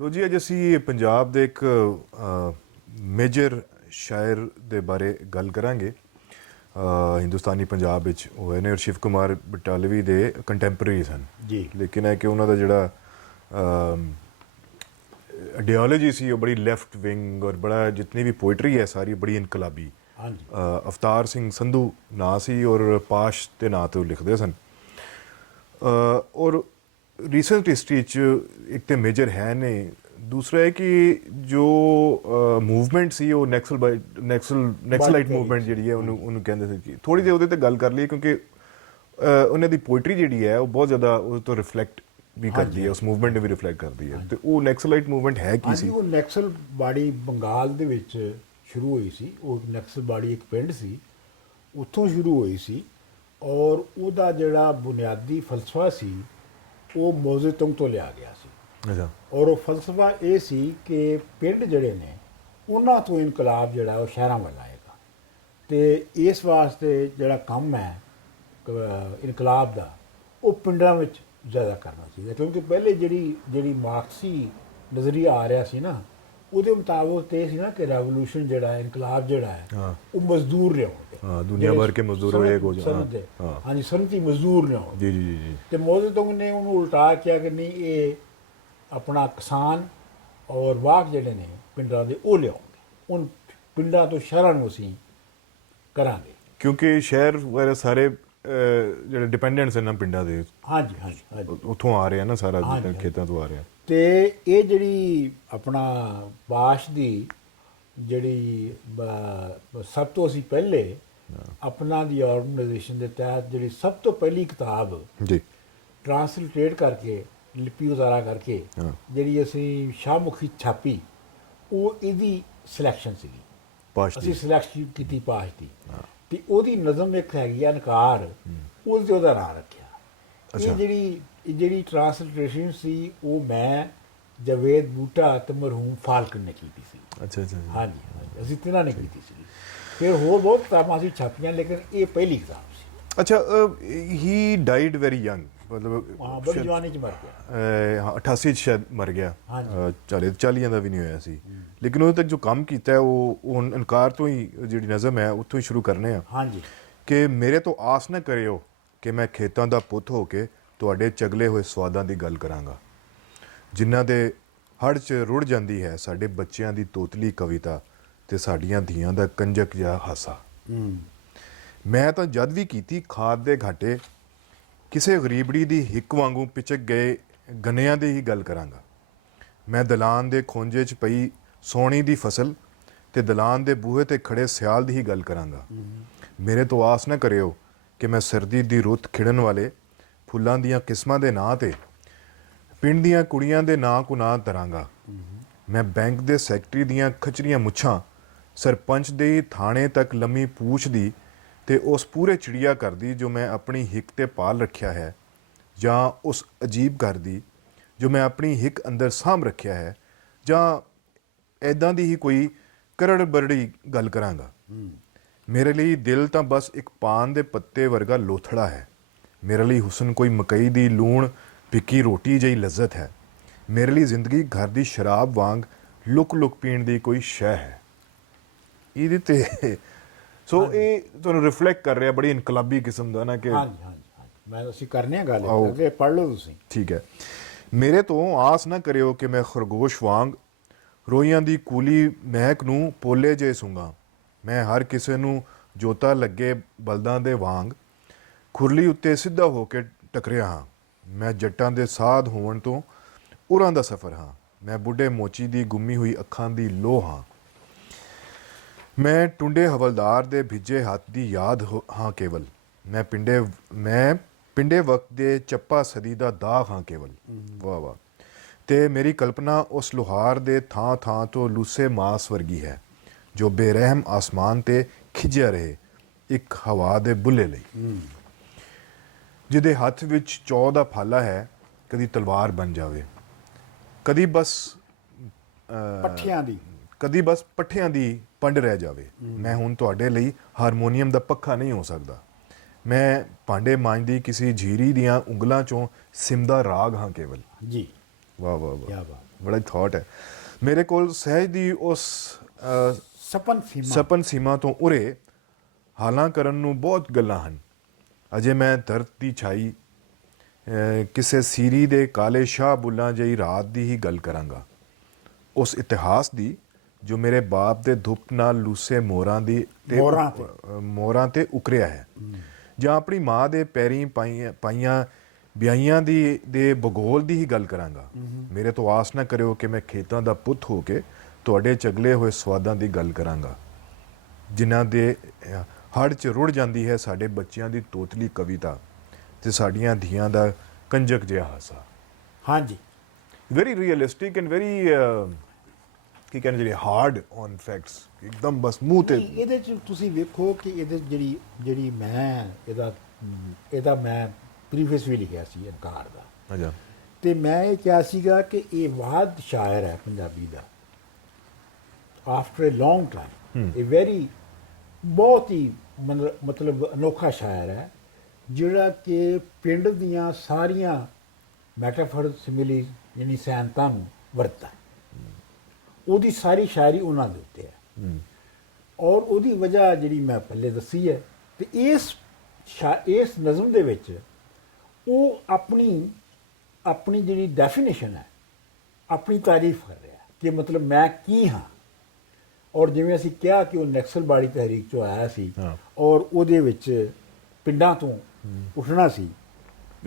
ਲੋ ਜੀ, ਅੱਜ ਅਸੀਂ ਪੰਜਾਬ ਦੇ ਇੱਕ ਮੇਜਰ ਸ਼ਾਇਰ ਦੇ ਬਾਰੇ ਗੱਲ ਕਰਾਂਗੇ। ਹਿੰਦੁਸਤਾਨੀ ਪੰਜਾਬ ਵਿੱਚ ਹੋਏ ਨੇ ਔਰ ਸ਼ਿਵ ਕੁਮਾਰ ਬਟਾਲਵੀ ਦੇ ਕੰਟੈਂਪਰੇਰੀ ਸਨ ਜੀ। ਲੇਕਿਨ ਹੈ ਕਿ ਉਹਨਾਂ ਦਾ ਜਿਹੜਾ ਆਈਡੀਓਲੋਜੀ ਸੀ ਉਹ ਬੜੀ ਲੈਫਟ ਵਿੰਗ ਔਰ ਬੜਾ ਜਿਤਨੀ ਵੀ ਪੋਇਟਰੀ ਹੈ ਸਾਰੀ ਬੜੀ ਇਨਕਲਾਬੀ। ਹਾਂਜੀ। ਅਵਤਾਰ ਸਿੰਘ ਸੰਧੂ ਨਾਂ ਸੀ ਔਰ ਪਾਸ਼ ਦੇ ਨਾਂ ਤੋਂ ਲਿਖਦੇ ਸਨ। ਔਰ ਰੀਸੈਂਟ ਹਿਸਟਰੀ 'ਚ ਇੱਕ ਤਾਂ ਮੇਜਰ ਹੈ ਨੇ, ਦੂਸਰਾ ਹੈ ਕਿ ਜੋ ਮੂਵਮੈਂਟ ਸੀ ਉਹ ਨੈਕਸਲਾਈਟ ਮੂਵਮੈਂਟ ਜਿਹੜੀ ਹੈ ਉਹਨੂੰ ਕਹਿੰਦੇ ਸੀ ਕਿ ਥੋੜ੍ਹੀ ਜਿਹੀ ਉਹਦੇ 'ਤੇ ਗੱਲ ਕਰ ਲਈਏ ਕਿਉਂਕਿ ਉਹਨਾਂ ਦੀ ਪੋਇਟਰੀ ਜਿਹੜੀ ਹੈ ਉਹ ਬਹੁਤ ਜ਼ਿਆਦਾ ਉਹਦੇ ਤੋਂ ਰਿਫਲੈਕਟ ਵੀ ਕਰਦੀ ਹੈ, ਉਸ ਮੂਵਮੈਂਟ ਨੂੰ ਵੀ ਰਿਫਲੈਕਟ ਕਰਦੀ ਹੈ। ਤੇ ਉਹ ਨੈਕਸਲਾਈਟ ਮੂਵਮੈਂਟ ਹੈ ਕੀ ਸੀ? ਉਹ ਨੈਕਸਲ ਬਾੜੀ ਬੰਗਾਲ ਦੇ ਵਿੱਚ ਸ਼ੁਰੂ ਹੋਈ ਸੀ। ਉਹ ਨੈਕਸਲ ਬਾੜੀ ਇੱਕ ਪਿੰਡ ਸੀ, ਉੱਥੋਂ ਸ਼ੁਰੂ ਹੋਈ ਸੀ ਔਰ ਉਹਦਾ ਜਿਹੜਾ ਬੁਨਿਆਦੀ ਫਲਸਫਾ ਸੀ ਉਹ ਮੌਜ਼ੇ ਤੁੰਗ ਤੋਂ ਲਿਆ ਗਿਆ ਸੀ। ਅੱਛਾ। ਔਰ ਉਹ ਫਲਸਫਾ ਇਹ ਸੀ ਕਿ ਪਿੰਡ ਜਿਹੜੇ ਨੇ ਉਹਨਾਂ ਤੋਂ ਇਨਕਲਾਬ ਜਿਹੜਾ ਉਹ ਸ਼ਹਿਰਾਂ ਵੱਲ ਆਏਗਾ ਅਤੇ ਇਸ ਵਾਸਤੇ ਜਿਹੜਾ ਕੰਮ ਹੈ ਇਨਕਲਾਬ ਦਾ ਉਹ ਪਿੰਡਾਂ ਵਿੱਚ ਜ਼ਿਆਦਾ ਕਰਨਾ ਚਾਹੀਦਾ, ਕਿਉਂਕਿ ਪਹਿਲੇ ਜਿਹੜੀ ਮਾਰਕਸੀ ਨਜ਼ਰੀਆ ਆ ਰਿਹਾ ਸੀ ਨਾ ਉਹਦੇ ਮੁਤਾਬਕ ਤੇ ਸੀ ਨਾ ਕਿ ਰੈਵੋਲੂਸ਼ਨ ਜਿਹੜਾ ਇਨਕਲਾਬ ਜਿਹੜਾ ਹੈ ਉਹ ਮਜ਼ਦੂਰ ਲਿਆਉਣਗੇ। ਦੁਨੀਆ ਭਰ ਕੇ ਮਜ਼ਦੂਰ ਇੱਕ ਹੋ ਜਾਣ। ਹਾਂਜੀ, ਸਨਅਤੀ ਮਜ਼ਦੂਰ ਲਿਆਉਣਗੇ। ਜੀ ਜੀ ਜੀ। ਤੇ ਮੌਜ਼ੇ ਤੁੰਗ ਨੇ ਉਹਨੂੰ ਉਲਟਾ ਕਿਹਾ ਕਿ ਨਹੀਂ, ਇਹ ਆਪਣਾ ਕਿਸਾਨ ਔਰ ਵਾਕ ਜਿਹੜੇ ਨੇ ਪਿੰਡਾਂ ਦੇ ਉਹ ਲਿਆਉਣਗੇ, ਉਨ ਪਿੰਡਾਂ ਤੋਂ ਸ਼ਹਿਰਾਂ ਨੂੰ ਅਸੀਂ ਕਰਾਂਗੇ, ਕਿਉਂਕਿ ਸ਼ਹਿਰ ਵਗੈਰਾ ਸਾਰੇ ਜਿਹੜੇ ਡਿਪੈਂਡੈਂਟਸ ਨੇ ਨਾ ਪਿੰਡਾਂ ਦੇ। ਹਾਂਜੀ ਹਾਂਜੀ ਹਾਂਜੀ। ਉੱਥੋਂ ਆ ਰਿਹਾ ਨਾ ਸਾਰਾ ਖੇਤਾਂ ਤੋਂ ਆ ਰਿਹਾ। ਤੇ ਇਹ ਜਿਹੜੀ ਆਪਣਾ ਬਾਸ਼ ਦੀ ਜਿਹੜੀ ਸਭ ਤੋਂ ਅਸੀਂ ਪਹਿਲੇ ਆਪਣਾ ਦੀ ਆਰਗੇਨਾਈਜੇਸ਼ਨ ਦੇ ਤਹਿਤ ਜਿਹੜੀ ਸਭ ਤੋਂ ਪਹਿਲੀ ਕਿਤਾਬ ਜੀ ਟ੍ਰਾਂਸਲੇਟ ਕਰਕੇ ਲਿਪੀ ਉਤਾਰਾ ਕਰਕੇ ਜਿਹੜੀ ਅਸੀਂ ਸ਼ਾਹਮੁਖੀ ਛਾਪੀ ਉਹ ਇਹਦੀ ਸਿਲੈਕਸ਼ਨ ਸੀਗੀ। ਪਾਸ਼ ਅਸੀਂ ਸਿਲੈਕਸ਼ਨ ਕੀਤੀ ਪਾਸ਼ ਦੀ ਤੇ ਉਹਦੀ ਨਜ਼ਮ ਇੱਕ ਹੈਗੀ ਆ ਨਕਾਰ, ਉਸ ਤੇ ਉਹਦਾ ਨਾਂ ਰੱਖਿਆ। ਇਹ ਜਿਹੜੀ ਟ੍ਰਾਂਸਲੇਸ਼ਨ ਸੀ ਉਹ ਮੈਂ, ਜਵੇਦ ਬੂਟਾ ਤੇ ਮਰਹੂਮ ਫਾਲਕਨ ਨੇ ਕੀਤੀ ਸੀ। ਅੱਛਾ ਅੱਛਾ। ਹਾਂਜੀ, ਅਸੀਂ ਤਿੰਨਾਂ ਨੇ ਕੀਤੀ ਸੀ। ਫਿਰ ਹੋਰ ਬਹੁਤ ਕਿਤਾਬਾਂ ਅਸੀਂ ਛਾਪੀਆਂ ਲੇਕਿਨ ਇਹ ਪਹਿਲੀ ਕਿਤਾਬ ਸੀ। ਅੱਛਾ। ਹੀ ਡਾਈਡ ਵੈਰੀ ਯੰਗ, ਮਤਲਬ ਬੜੀ ਜਵਾਨੀ 'ਚ ਮਰ ਗਿਆ। 88 'ਚ ਸ਼ਾਇਦ ਮਰ ਗਿਆ। 40 ਦਾ ਵੀ ਨਹੀਂ ਹੋਇਆ ਸੀ। ਲੇਕਿਨ ਉਹਦੇ ਤੱਕ ਜੋ ਕੰਮ ਕੀਤਾ ਹੈ ਉਹ ਇਨਕਾਰ ਤੋਂ ਹੀ ਜਿਹੜੀ ਨਜ਼ਮ ਹੈ ਉੱਥੋਂ ਹੀ ਸ਼ੁਰੂ ਕਰਨੇ ਆ। ਹਾਂਜੀ। ਕਿ ਮੇਰੇ ਤੋਂ ਆਸ ਨਾ ਕਰਿਓ ਕਿ ਮੈਂ ਖੇਤਾਂ ਦਾ ਪੁੱਤ ਹੋ ਕੇ ਤੁਹਾਡੇ ਚਗਲੇ ਹੋਏ ਸਵਾਦਾਂ ਦੀ ਗੱਲ ਕਰਾਂਗਾ, ਜਿਨ੍ਹਾਂ ਦੇ ਹੜ੍ਹ 'ਚ ਰੁੜ ਜਾਂਦੀ ਹੈ ਸਾਡੇ ਬੱਚਿਆਂ ਦੀ ਤੋਤਲੀ ਕਵਿਤਾ ਤੇ ਸਾਡੀਆਂ ਧੀਆਂ ਦਾ ਕੰਜਕ ਜਿਹਾ ਹਾਸਾ। ਮੈਂ ਤਾਂ ਜਦ ਵੀ ਕੀਤੀ ਖਾਦ ਦੇ ਘਾਟੇ, ਕਿਸੇ ਗਰੀਬੜੀ ਦੀ ਹਿੱਕ ਵਾਂਗੂ ਪਿਚਕ ਗਏ ਗੰਨਿਆਂ ਦੀ ਹੀ ਗੱਲ ਕਰਾਂਗਾ। ਮੈਂ ਦਲਾਨ ਦੇ ਖੋਂਜੇ 'ਚ ਪਈ ਸੋਹਣੀ ਦੀ ਫਸਲ ਤੇ ਦਲਾਨ ਦੇ ਬੂਹੇ 'ਤੇ ਖੜੇ ਸਿਆਲ ਦੀ ਹੀ ਗੱਲ ਕਰਾਂਗਾ। ਮੇਰੇ ਤੋਂ ਆਸ ਨਾ ਕਰਿਓ ਕਿ ਮੈਂ ਸਰਦੀ ਦੀ ਰੁੱਤ ਖਿੜਨ ਵਾਲੇ ਫੁੱਲਾਂ ਦੀਆਂ ਕਿਸਮਾਂ ਦੇ ਨਾਂ 'ਤੇ ਪਿੰਡ ਦੀਆਂ ਕੁੜੀਆਂ ਦੇ ਨਾਂ ਕੋ ਨਾਂ ਧਰਾਂਗਾ। ਮੈਂ ਬੈਂਕ ਦੇ ਸੈਕਟਰੀ ਦੀਆਂ ਖਚਰੀਆਂ ਮੁੱਛਾਂ, ਸਰਪੰਚ ਦੇ ਥਾਣੇ ਤੱਕ ਲੰਮੀ ਪੂਛ ਦੀ ਤੇ ਉਸ ਪੂਰੇ ਚਿੜੀਆ ਘਰ ਦੀ ਜੋ ਮੈਂ ਆਪਣੀ ਹਿੱਕ 'ਤੇ ਪਾਲ ਰੱਖਿਆ ਹੈ, ਜਾਂ ਉਸ ਅਜੀਬ ਘਰ ਦੀ ਜੋ ਮੈਂ ਆਪਣੀ ਹਿੱਕ ਅੰਦਰ ਸਾਂਭ ਰੱਖਿਆ ਹੈ, ਜਾਂ ਇੱਦਾਂ ਦੀ ਹੀ ਕੋਈ ਕਰੜ ਬਰੜੀ ਗੱਲ ਕਰਾਂਗਾ। ਮੇਰੇ ਲਈ ਦਿਲ ਤਾਂ ਬਸ ਇੱਕ ਪਾਨ ਦੇ ਪੱਤੇ ਵਰਗਾ ਲੋਥੜਾ ਹੈ। ਮੇਰੇ ਲਈ ਹੁਸਨ ਕੋਈ ਮਕਈ ਦੀ ਲੂਣ ਫਿੱਕੀ ਰੋਟੀ ਜਿਹੀ ਲਜ਼ਤ ਹੈ। ਮੇਰੇ ਲਈ ਜ਼ਿੰਦਗੀ ਘਰ ਦੀ ਸ਼ਰਾਬ ਵਾਂਗ ਲੁਕ ਲੁਕ ਪੀਣ ਦੀ ਕੋਈ ਸ਼ੈ ਹੈ। ਇਹਦੇ 'ਤੇ ਸੋ ਇਹ ਤੁਹਾਨੂੰ ਰਿਫਲੈਕਟ ਕਰ ਰਿਹਾ ਬੜੀ ਇਨਕਲਾਬੀ ਕਿਸਮ ਦਾ ਨਾ ਕਿ ਮੈਂ ਅਸੀਂ ਕਰਨੇ ਆ ਗੱਲ ਅੱਗੇ ਪੜ੍ਹ ਲਓ ਤੁਸੀਂ। ਠੀਕ ਹੈ। ਮੇਰੇ ਤੋਂ ਆਸ ਨਾ ਕਰਿਓ ਕਿ ਮੈਂ ਖਰਗੋਸ਼ ਵਾਂਗ ਰੋਈਆਂ ਦੀ ਕੂਲੀ ਮਹਿਕ ਨੂੰ ਪੋਲੇ ਜੇ ਸੁੰਗਾ। ਮੈਂ ਹਰ ਕਿਸੇ ਨੂੰ ਜੋਤਾ ਲੱਗੇ ਬਲਦਾਂ ਦੇ ਵਾਂਗ ਖੁਰਲੀ ਉੱਤੇ ਸਿੱਧਾ ਹੋ ਕੇ ਟਕਰਿਆ ਹਾਂ। ਮੈਂ ਜੱਟਾਂ ਦੇ ਸਾਧ ਹੋਣ ਤੋਂ ਉਰਾਂ ਦਾ ਸਫ਼ਰ ਹਾਂ। ਮੈਂ ਬੁੱਢੇ ਮੋਚੀ ਦੀ ਗੁੰਮੀ ਹੋਈ ਅੱਖਾਂ ਦੀ ਲੋਹ ਹਾਂ। ਮੈਂ ਟੁੰਡੇ ਹਵਲਦਾਰ ਦੇ ਭਿੱਜੇ ਹੱਥ ਦੀ ਯਾਦ ਹਾਂ ਕੇਵਲ। ਮੈਂ ਪਿੰਡੇ ਵਕਤ ਦੇ ਚੱਪਾ ਸਦੀ ਦਾ ਦਾਗ ਹਾਂ ਕੇਵਲ। ਵਾਹ ਵਾਹ। ਤੇ ਮੇਰੀ ਕਲਪਨਾ ਉਸ ਲੁਹਾਰ ਦੇ ਥਾਂ ਥਾਂ ਤੋਂ ਲੂਸੇ ਮਾਸ ਵਰਗੀ ਹੈ ਜੋ ਬੇਰਹਿਮ ਆਸਮਾਨ 'ਤੇ ਖਿੱਚਿਆ ਰਹੇ ਇੱਕ ਹਵਾ ਦੇ ਬੁੱਲੇ ਲਈ, ਜਿਹਦੇ ਹੱਥ ਵਿੱਚ ਚੌ ਦਾ ਫਾਲਾ ਹੈ, ਕਦੀ ਤਲਵਾਰ ਬਣ ਜਾਵੇ, ਕਦੀ ਬਸ ਪੱਠਿਆਂ ਦੀ ਪੰਡ ਰਹਿ ਜਾਵੇ। ਮੈਂ ਹੁਣ ਤੁਹਾਡੇ ਲਈ ਹਾਰਮੋਨੀਅਮ ਦਾ ਪੱਖਾ ਨਹੀਂ ਹੋ ਸਕਦਾ। ਮੈਂ ਭਾਂਡੇ ਮਾਂਜਦੀ ਕਿਸੇ ਝੀਰੀ ਦੀਆਂ ਉਂਗਲਾਂ 'ਚੋਂ ਸਿਮਦਾ ਰਾਗ ਹਾਂ ਕੇਵਲ। ਜੀ। ਵਾਹ ਵਾਹ ਵਾਹ। ਕਿਆ ਬਾਤ। ਬੜਾ ਥਾਟ ਹੈ ਮੇਰੇ ਕੋਲ। ਸਹਿਜ ਦੀ ਉਸ ਸਪਨ ਸੀਮਾ ਸਪਨ ਸੀਮਾ ਤੋਂ ਉਰੇ ਹਾਲਾਂ ਕਰਨ ਨੂੰ ਬਹੁਤ ਗੱਲਾਂ ਹਨ। ਅਜੇ ਮੈਂ ਦਰਦ ਦੀ ਛਾਈ ਕਿਸੇ ਸੀਰੀ ਦੇ ਕਾਲੇ ਸ਼ਾਹ ਬੁੱਲਾਂ ਜਿਹੀ ਰਾਤ ਦੀ ਹੀ ਗੱਲ ਕਰਾਂਗਾ। ਉਸ ਇਤਿਹਾਸ ਦੀ ਜੋ ਮੇਰੇ ਬਾਪ ਦੇ ਧੁੱਪ ਨਾਲ ਲੂਸੇ ਮੋਹਰਾਂ ਤੇ ਉਕਰਿਆ ਹੈ, ਜਾਂ ਆਪਣੀ ਮਾਂ ਦੇ ਪੈਰੀਂ ਪਾਈਆਂ ਵਿਆਹੀਆਂ ਦੇ ਭੂਗੋਲ ਦੀ ਹੀ ਗੱਲ ਕਰਾਂਗਾ। ਮੇਰੇ ਤੋਂ ਆਸ ਨਾ ਕਰਿਓ ਕਿ ਮੈਂ ਖੇਤਾਂ ਦਾ ਪੁੱਤ ਹੋ ਕੇ ਤੁਹਾਡੇ ਚਗਲੇ ਹੋਏ ਸਵਾਦਾਂ ਦੀ ਗੱਲ ਕਰਾਂਗਾ, ਜਿਨ੍ਹਾਂ ਦੇ ਹੜ੍ਹ 'ਚ ਰੁੜ ਜਾਂਦੀ ਹੈ ਸਾਡੇ ਬੱਚਿਆਂ ਦੀ ਤੋਤਲੀ ਕਵਿਤਾ ਤੇ ਸਾਡੀਆਂ ਧੀਆਂ ਦਾ ਕੰਜਕ ਜਿਹਾ ਹਾਸਾ। ਹਾਂਜੀ, ਵੈਰੀ ਰੀਅਲਿਸਟਿਕ ਐਂਡ ਵੈਰੀ ਕੀ ਕਹਿੰਦੇ ਜਿਹੜੇ ਹਾਰਡ ਔਨ ਫੈਕਟਸ, ਇੱਕਦਮ ਬਸ ਮੂੰਹ ਤੇ। ਇਹਦੇ 'ਚ ਤੁਸੀਂ ਵੇਖੋ ਕਿ ਇਹਦੇ 'ਚ ਜਿਹੜੀ ਮੈਂ ਇਹਦਾ ਮੈਂ ਪ੍ਰੀਫੇਸ ਵੀ ਲਿਖਿਆ ਸੀ ਇਨਕਾਰ ਦਾ, ਅੱਛਾ, ਤੇ ਮੈਂ ਇਹ ਕਿਹਾ ਸੀਗਾ ਕਿ ਇਹ ਵਾਦ ਸ਼ਾਇਰ ਹੈ ਪੰਜਾਬੀ ਦਾ ਆਫਟਰ ਏ ਲੌਂਗ ਟਾਈਮ। ਇਹ ਵੈਰੀ ਬਹੁਤ ਹੀ ਮਤਲਬ ਅਨੋਖਾ ਸ਼ਾਇਰ ਹੈ ਜਿਹੜਾ ਕਿ ਪਿੰਡ ਦੀਆਂ ਸਾਰੀਆਂ ਮੈਟਾਫਰ ਸਿਮਿਲੀ ਯਾਨੀ ਸੈਨਤਾਂ ਨੂੰ ਵਰਤਦਾ। ਉਹਦੀ ਸਾਰੀ ਸ਼ਾਇਰੀ ਉਹਨਾਂ ਦੇ ਉੱਤੇ ਹੈ ਔਰ ਉਹਦੀ ਵਜ੍ਹਾ ਜਿਹੜੀ ਮੈਂ ਪਹਿਲੇ ਦੱਸੀ ਹੈ। ਤੇ ਇਸ ਨਜ਼ਮ ਦੇ ਵਿੱਚ ਉਹ ਆਪਣੀ ਜਿਹੜੀ ਡੈਫੀਨੇਸ਼ਨ ਹੈ, ਆਪਣੀ ਤਾਰੀਫ ਕਰ ਰਿਹਾ ਕਿ ਮਤਲਬ ਮੈਂ ਕੀ ਹਾਂ। ਔਰ ਜਿਵੇਂ ਅਸੀਂ ਕਿਹਾ ਕਿ ਉਹ ਨਕਸਲਬਾੜੀ ਤਹਿਰੀਕ 'ਚੋਂ ਆਇਆ ਸੀ ਔਰ ਉਹਦੇ ਵਿੱਚ ਪਿੰਡਾਂ ਤੋਂ ਉੱਠਣਾ ਸੀ।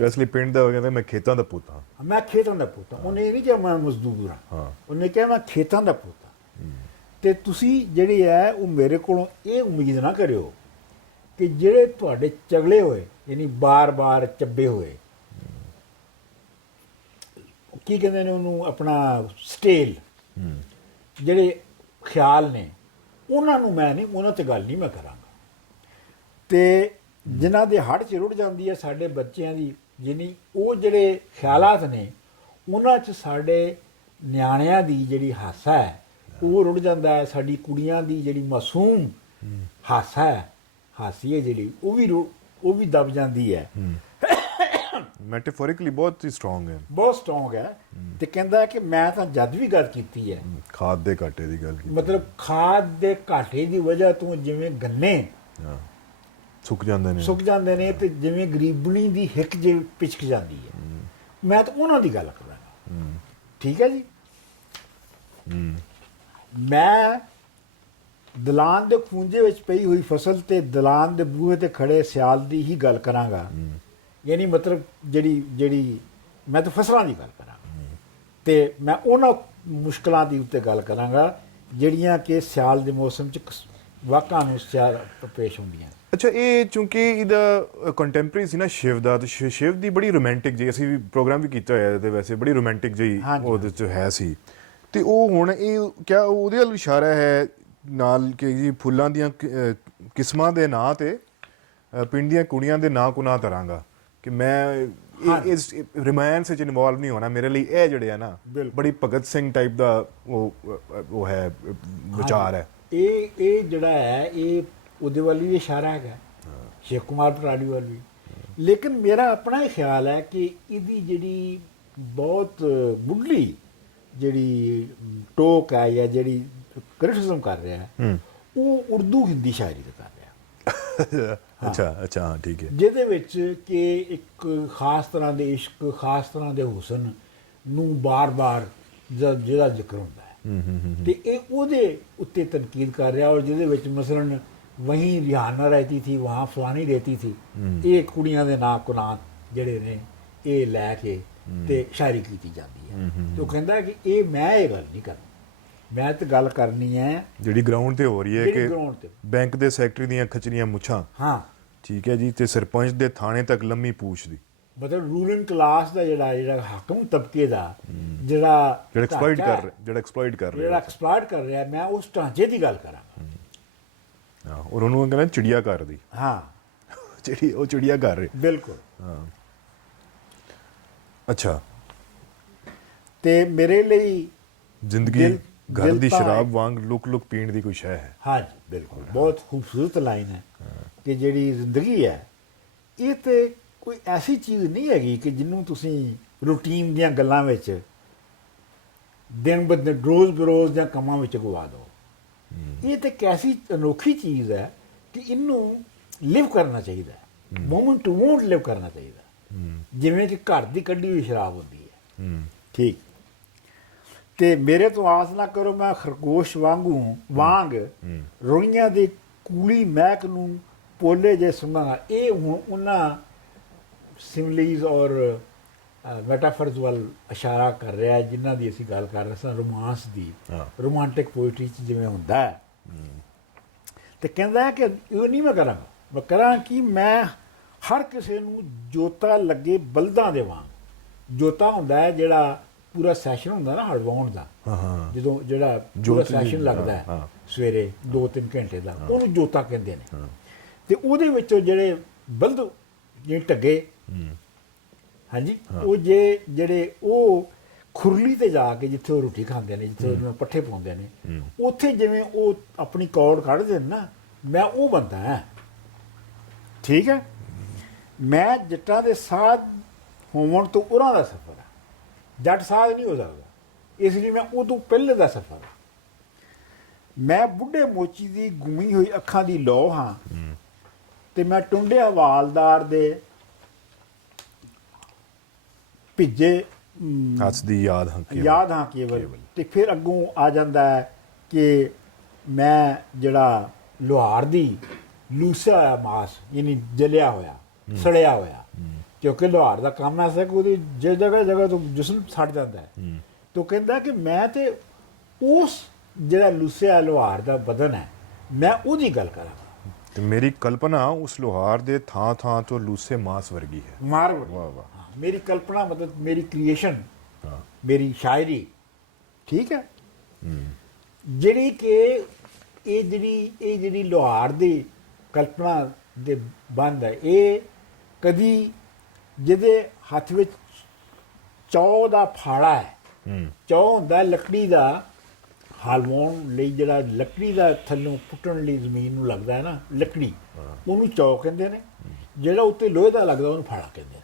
ਅਸਲੀ ਪਿੰਡ ਦਾ ਕਹਿੰਦੇ ਮੈਂ ਖੇਤਾਂ ਦਾ ਪੁੱਤ ਹਾਂ। ਮੈਂ ਖੇਤਾਂ ਦਾ ਪੁੱਤ ਹਾਂ। ਉਹਨੇ ਇਹ ਨਹੀਂ ਕਿਹਾ ਮੈਂ ਮਜ਼ਦੂਰ ਹਾਂ, ਉਹਨੇ ਕਿਹਾ ਮੈਂ ਖੇਤਾਂ ਦਾ ਪੁੱਤ ਹਾਂ। ਤੇ ਤੁਸੀਂ ਜਿਹੜੇ ਹੈ ਉਹ ਮੇਰੇ ਕੋਲੋਂ ਇਹ ਉਮੀਦ ਨਾ ਕਰਿਓ ਕਿ ਜਿਹੜੇ ਤੁਹਾਡੇ ਚਗਲੇ ਹੋਏ ਯਾਨੀ ਬਾਰ-ਬਾਰ ਚੱਬੇ ਹੋਏ, ਕੀ ਕਹਿੰਦੇ ਨੇ ਉਹਨੂੰ, ਆਪਣਾ ਸਟੇਲ ਜਿਹੜੇ ਖਿਆਲ ਨੇ, ਉਹਨਾਂ ਨੂੰ ਮੈਂ ਨਹੀਂ, ਉਹਨਾਂ ਤੇ ਗੱਲ ਨਹੀਂ ਮੈਂ ਕਰਾਂਗਾ। ਤੇ ਜਿਨ੍ਹਾਂ ਦੇ ਹੜ੍ਹ 'ਚ ਰੁੜ ਜਾਂਦੀ ਹੈ ਸਾਡੇ ਬੱਚਿਆਂ ਦੀ, ਜਿਨੀ ਉਹ ਜਿਹੜੇ ਖਿਆਲਾਤ ਨੇ ਉਹਨਾਂ 'ਚ ਸਾਡੇ ਨਿਆਣਿਆਂ ਦੀ ਜਿਹੜੀ ਹਾਸਾ ਹੈ ਉਹ ਰੁੜ ਜਾਂਦਾ ਹੈ। ਸਾਡੀ ਕੁੜੀਆਂ ਦੀ ਜਿਹੜੀ ਮਾਸੂਮ ਹਾਸਾ ਹੈ, ਹਾਸੀ ਹੈ ਜਿਹੜੀ, ਉਹ ਵੀ ਦਬ ਜਾਂਦੀ ਹੈ। ਮੈਟਾਫੋਰਿਕਲੀ ਬਹੁਤ ਹੀ ਸਟਰੋਂਗ ਹੈ, ਬਹੁਤ ਸਟਰੋਂਗ ਹੈ। ਤੇ ਕਹਿੰਦਾ ਕਿ ਮੈਂ ਤਾਂ ਜਦ ਵੀ ਗੱਲ ਕੀਤੀ ਹੈ, ਖਾਦ ਦੇ ਘਾਟੇ ਦੀ ਗੱਲ ਕੀਤੀ, ਮਤਲਬ ਖਾਦ ਦੇ ਘਾਟੇ ਦੀ ਵਜ੍ਹਾ ਤੋਂ ਜਿਵੇਂ ਗੰਨੇ ਸੁੱਕ ਜਾਂਦੇ ਨੇ ਤੇ ਜਿਵੇਂ ਗਰੀਬਣੀ ਦੀ ਹਿੱਕ ਜੇ ਪਿਚਕ ਜਾਂਦੀ ਹੈ, ਮੈਂ ਤਾਂ ਉਹਨਾਂ ਦੀ ਗੱਲ ਕਰਾਂਗਾ। ਠੀਕ ਹੈ ਜੀ। ਮੈਂ ਦਲਾਨ ਦੇ ਖੂੰਜੇ ਵਿੱਚ ਪਈ ਹੋਈ ਫਸਲ ਤੇ ਦਲਾਨ ਦੇ ਬੂਹੇ ਤੇ ਖੜੇ ਸਿਆਲ ਦੀ ਹੀ ਗੱਲ ਕਰਾਂਗਾ। ਯਾਨੀ ਮਤਲਬ ਜਿਹੜੀ ਮੈਂ ਤਾਂ ਫਸਲਾਂ ਦੀ ਗੱਲ ਕਰਾਂਗਾ ਤੇ ਮੈਂ ਉਹਨਾਂ ਮੁਸ਼ਕਲਾਂ ਦੀ ਉੱਤੇ ਗੱਲ ਕਰਾਂਗਾ ਜਿਹੜੀਆਂ ਕਿ ਸਿਆਲ ਦੇ ਮੌਸਮ 'ਚ ਵਾਕਾਂ ਨੂੰ ਪੇਸ਼ ਹੁੰਦੀਆਂ। ਅੱਛਾ, ਇਹ ਚੂੰਕਿ ਇਹਦਾ ਕੰਟੈਂਪਰੇਰੀ ਸੀ ਨਾ ਸ਼ਿਵ ਦਾ, ਤੇ ਸ਼ਿਵ ਦੀ ਬੜੀ ਰੋਮਾਂਟਿਕ ਜਿਹੀ, ਅਸੀਂ ਵੀ ਪ੍ਰੋਗਰਾਮ ਵੀ ਕੀਤਾ ਹੋਇਆ ਤੇ ਵੈਸੇ ਬੜੀ ਰੋਮਾਂਟਿਕ ਜਿਹੀ ਉਹਦੇ 'ਚ ਹੈ ਸੀ। ਤੇ ਉਹ ਹੁਣ ਇਹ ਕਿਆ ਉਹਦੇ ਵੱਲ ਇਸ਼ਾਰਾ ਹੈ ਨਾਲ ਕਿ ਜੀ ਫੁੱਲਾਂ ਦੀਆਂ ਕਿਸਮਾਂ ਦੇ ਨਾਂ ਤੇ ਪਿੰਡ ਦੀਆਂ ਕੁੜੀਆਂ ਦੇ ਨਾਂ ਕੁਨਾ ਤਰਾਂਗਾ ਕਿ ਮੈਂ ਇਸ ਰੋਮਾਂਸ ਵਿੱਚ ਇਨਵੋਲਵ ਨਹੀਂ ਹੋਣਾ। ਮੇਰੇ ਲਈ ਇਹ ਜਿਹੜੇ ਆ ਨਾ ਬੜੀ ਭਗਤ ਸਿੰਘ ਟਾਈਪ ਦਾ ਉਹ ਹੈ ਵਿਚਾਰ ਹੈ। ਇਹ ਜਿਹੜਾ ਹੈ ਇਹ ਉਹਦੇ ਵੱਲ ਵੀ ਇਸ਼ਾਰਾ ਹੈਗਾ, ਸ਼ੇਖ ਕੁਮਾਰ ਬਰਾੜੀ ਵੱਲ ਵੀ। ਲੇਕਿਨ ਮੇਰਾ ਆਪਣਾ ਇਹ ਖਿਆਲ ਹੈ ਕਿ ਇਹਦੀ ਜਿਹੜੀ ਬਹੁਤ ਮੁੱਢਲੀ ਜਿਹੜੀ ਟੋਕ ਹੈ ਜਾਂ ਜਿਹੜੀ ਕ੍ਰਿਟਿਸਿਜ਼ਮ ਕਰ ਰਿਹਾ ਹੈ ਉਹ ਉਰਦੂ ਹਿੰਦੀ ਸ਼ਾਇਰੀ ਦਾ ਕਰ ਰਿਹਾ। ਅੱਛਾ, ਹਾਂ, ਠੀਕ ਹੈ। ਜਿਹਦੇ ਵਿੱਚ ਕਿ ਇੱਕ ਖਾਸ ਤਰ੍ਹਾਂ ਦੇ ਇਸ਼ਕ, ਖਾਸ ਤਰ੍ਹਾਂ ਦੇ ਹੁਸਨ ਨੂੰ ਬਾਰ-ਬਾਰ ਜਿਹਦਾ ਜ਼ਿਕਰ ਹੁੰਦਾ ਹੈ ਤੇ ਇਹ ਉਹਦੇ ਉੱਤੇ ਤਨਕੀਦ ਕਰ ਰਿਹਾ। ਔਰ ਜਿਹਦੇ ਵਿੱਚ ਮਸਲਨ ਵਹੀਂ ਰਿਹਾਨਾ ਰਹਿਤੀ ਥੀ, ਵਹਾਂ ਫਲਾਨੀ ਰਹਿਤੀ ਥੀ, ਇਹ ਕੁੜੀਆਂ ਦੇ ਨਾਂ ਕੁਨਾਤ ਜਿਹੜੇ ਨੇ ਇਹ ਲੈ ਕੇ ਤੇ ਸ਼ਾਇਰੀ ਕੀਤੀ ਜਾਂਦੀ ਹੈ। ਤੇ ਉਹ ਕਹਿੰਦਾ ਕਿ ਇਹ ਗੱਲ ਨਹੀਂ ਕਰਨੀ, ਮੈਂ ਤਾਂ ਗੱਲ ਕਰਨੀ ਹੈ ਜਿਹੜੀ ਗਰਾਊਂਡ ਤੇ ਹੋ ਰਹੀ ਹੈ ਕਿ ਬੈਂਕ ਦੇ ਸੈਕਟਰੀ ਦੀਆਂ ਖਚਰੀਆਂ ਮੁੱਛਾਂ, ਹਾਂ ਠੀਕ ਹੈ ਜੀ, ਤੇ ਸਰਪੰਚ ਦੇ ਥਾਣੇ ਤੱਕ ਲੰਮੀ ਪੂਛ ਦੀ, ਮਤਲਬ ਰੂਲਿੰਗ ਕਲਾਸ ਦਾ ਜਿਹੜਾ ਹਾਕਮ ਤਬਕੇ ਦਾ ਜਿਹੜਾ ਐਕਸਪਲੋਇਟ ਕਰ ਰਿਹਾ, ਮੈਂ ਉਸ ਢਾਂਚੇ ਦੀ ਗੱਲ ਕਰਾਂ। ਔਰ ਉਹਨੂੰ ਕਹਿੰਦਾ ਚਿੜੀਆ ਘਰ ਦੀ, ਹਾਂ, ਜਿਹੜੀ ਉਹ ਚਿੜੀਆ ਘਰ ਹੈ, ਬਿਲਕੁਲ। ਹਾਂ, ਅੱਛਾ। ਤੇ ਮੇਰੇ ਲਈ ਜ਼ਿੰਦਗੀ ਘਰ ਦੀ ਸ਼ਰਾਬ ਵਾਂਗ ਲੁਕ ਪੀਣ ਦੀ ਕੋਈ ਸ਼ੈ ਹੈ। ਹਾਂਜੀ, ਬਿਲਕੁਲ। ਬਹੁਤ ਖੂਬਸੂਰਤ ਲਾਈਨ ਹੈ ਕਿ ਜਿਹੜੀ ਜ਼ਿੰਦਗੀ ਹੈ ਇਹ ਤੇ ਕੋਈ ਐਸੀ ਚੀਜ਼ ਨਹੀਂ ਹੈਗੀ ਕਿ ਜਿਹਨੂੰ ਤੁਸੀਂ ਰੂਟੀਨ ਦੀਆਂ ਗੱਲਾਂ ਵਿੱਚ ਦਿਨ ਬ ਦਿਨ ਰੋਜ਼ ਬਰੋਜ਼ ਜਾਂ ਕੰਮਾਂ ਵਿੱਚ ਗਵਾ ਦਿਓ। ਇਹ ਤੇ ਇੱਕ ਐਸੀ ਅਨੋਖੀ ਚੀਜ਼ ਹੈ ਕਿ ਇਹਨੂੰ ਲਿਵ ਕਰਨਾ ਚਾਹੀਦਾ ਹੈ, ਮੂਮੈਂਟ ਟੂ ਮੂਮੈਂਟ ਲਿਵ ਕਰਨਾ ਚਾਹੀਦਾ, ਜਿਵੇਂ ਕਿ ਘਰ ਦੀ ਕੱਢੀ ਹੋਈ ਸ਼ਰਾਬ ਹੁੰਦੀ ਹੈ। ਠੀਕ। ਤੇ ਮੇਰੇ ਤੋਂ ਆਸ ਨਾ ਕਰੋ ਮੈਂ ਖਰਗੋਸ਼ ਵਾਂਗ ਰੋਈਆਂ ਦੀ ਕੂਲੀ ਮਹਿਕ ਨੂੰ ਪੋਲੇ ਜੇ ਸੁਣਾਂਗਾ। ਇਹ ਹੁਣ ਉਹਨਾਂ ਸਿਮਲੀਜ਼ ਔਰ ਮੈਟਾਫਰਸ ਵੱਲ ਇਸ਼ਾਰਾ ਕਰ ਰਿਹਾ ਹੈ ਜਿਨ੍ਹਾਂ ਦੀ ਅਸੀਂ ਗੱਲ ਕਰ ਰਹੇ ਸਾਂ, ਰੋਮਾਂਸ ਦੀ, ਰੋਮਾਂਟਿਕ ਪੋਇਟਰੀ 'ਚ ਜਿਵੇਂ ਹੁੰਦਾ ਹੈ। ਤੇ ਕਹਿੰਦਾ ਹੈ ਕਿ ਇਹ ਨਹੀਂ ਮੈਂ ਕਰਾਂਗਾ, ਮੈਂ ਕਰਾਂ ਕਿ ਮੈਂ ਹਰ ਕਿਸੇ ਨੂੰ ਜੋਤਾ ਲੱਗੇ ਬਲਦਾਂ ਦੇ ਵਾਂਗ। ਜੋਤਾ ਹੁੰਦਾ ਹੈ ਜਿਹੜਾ ਪੂਰਾ ਸੈਸ਼ਨ ਹੁੰਦਾ ਨਾ ਹੜਵਾਉਣ ਦਾ, ਜਦੋਂ ਜਿਹੜਾ ਪੂਰਾ ਸੈਸ਼ਨ ਲੱਗਦਾ ਹੈ ਸਵੇਰੇ 2-3 ਘੰਟੇ ਦਾ, ਉਹਨੂੰ ਜੋਤਾ ਕਹਿੰਦੇ ਨੇ। ਤੇ ਉਹਦੇ ਵਿੱਚੋਂ ਜਿਹੜੇ ਬਲਦ ਜਿਹੜੇ ਢੱਗੇ, ਹਾਂਜੀ, ਉਹ ਜਿਹੜੇ ਉਹ ਖੁਰਲੀ ਤੇ ਜਾ ਕੇ ਜਿੱਥੇ ਉਹ ਰੋਟੀ ਖਾਂਦੇ ਨੇ, ਜਿੱਥੇ ਉਹਨਾਂ ਪੱਠੇ ਪਾਉਂਦੇ ਨੇ, ਉੱਥੇ ਜਿਵੇਂ ਉਹ ਆਪਣੀ ਕੌੜ ਕੱਢਦੇ ਨੇ ਨਾ, ਮੈਂ ਉਹ ਬੰਦਾ ਹਾਂ। ਠੀਕ ਹੈ। ਮੈਂ ਜੱਟਾਂ ਦੇ ਸਾਧ ਹੋਵਣ ਤੋਂ ਉਹਨਾਂ ਦਾ ਸਫ਼ਰ ਹੈ, ਜੱਟ ਸਾਧ ਨਹੀਂ ਹੋ ਸਕਦਾ, ਇਸ ਲਈ ਮੈਂ ਉਹ ਤੋਂ ਪਹਿਲੇ ਦਾ ਸਫ਼ਰ ਹਾਂ। ਮੈਂ ਬੁੱਢੇ ਮੋਚੀ ਦੀ ਗੁੰਮੀ ਹੋਈ ਅੱਖਾਂ ਦੀ ਲੌ ਹਾਂ, ਤੇ ਮੈਂ ਟੁੰਡਿਆ ਵਾਲਦਾਰ ਦੇ ਭਿੱਜੇ ਹੱਥ ਦੀ ਯਾਦ ਹਾਂ ਕੇਵਲ। ਤੇ ਫਿਰ ਅੱਗੋਂ ਆ ਜਾਂਦਾ ਹੈ ਕਿ ਮੈਂ ਜਿਹੜਾ ਲੁਹਾਰ ਦੀ ਲੂਸਿਆ ਹੋਇਆ ਮਾਸ, ਯਾਨੀ ਜਲਿਆ ਹੋਇਆ, ਸੜਿਆ ਹੋਇਆ, ਕਿਉਂਕਿ ਲੁਹਾਰ ਦਾ ਕੰਮ ਐਸਾ ਕਿ ਉਹਦੀ ਜੇ ਜਗ੍ਹਾ ਤੋਂ ਜਿਸਮ ਸੜ ਜਾਂਦਾ ਹੈ। ਤੇ ਉਹ ਕਹਿੰਦਾ ਕਿ ਮੈਂ ਤੇ ਉਸ ਜਿਹੜਾ ਲੂਸਿਆ ਲੁਹਾਰ ਦਾ ਬਦਨ ਹੈ, ਮੈਂ ਉਹਦੀ ਗੱਲ ਕਰਾਂਗਾ। ਤੇ ਮੇਰੀ ਕਲਪਨਾ ਉਸ ਲੋਹਾਰ ਦੇ ਥਾਂ ਤੋਂ ਲੂਸੇ ਮਾਸ ਵਰਗੀ ਹੈ। ਵਾਹ ਵਾਹ। ਮੇਰੀ ਕਲਪਨਾ ਮਤਲਬ ਮੇਰੀ ਕ੍ਰੀਏਸ਼ਨ, ਮੇਰੀ ਸ਼ਾਇਰੀ। ਠੀਕ ਹੈ। ਜਿਹੜੀ ਕਿ ਇਹ ਜਿਹੜੀ ਲੁਹਾਰ ਦੀ ਕਲਪਨਾ ਦੇ ਬੰਦ ਹੈ, ਇਹ ਕਦੀ ਜਿਹਦੇ ਹੱਥ ਵਿੱਚ ਚੌ ਦਾ ਫਾੜਾ ਹੈ, ਚੌ ਹੁੰਦਾ ਲੱਕੜੀ ਦਾ ਹਲਵਾਉਣ ਲਈ, ਜਿਹੜਾ ਲੱਕੜੀ ਦਾ ਥੱਲੋਂ ਪੁੱਟਣ ਲਈ ਜ਼ਮੀਨ ਨੂੰ ਲੱਗਦਾ ਹੈ ਨਾ, ਲੱਕੜੀ, ਉਹਨੂੰ ਚੌ ਕਹਿੰਦੇ ਨੇ। ਜਿਹੜਾ ਉੱਤੇ ਲੋਹੇ ਦਾ ਲੱਗਦਾ ਉਹਨੂੰ ਫਾੜਾ ਕਹਿੰਦੇ ਨੇ।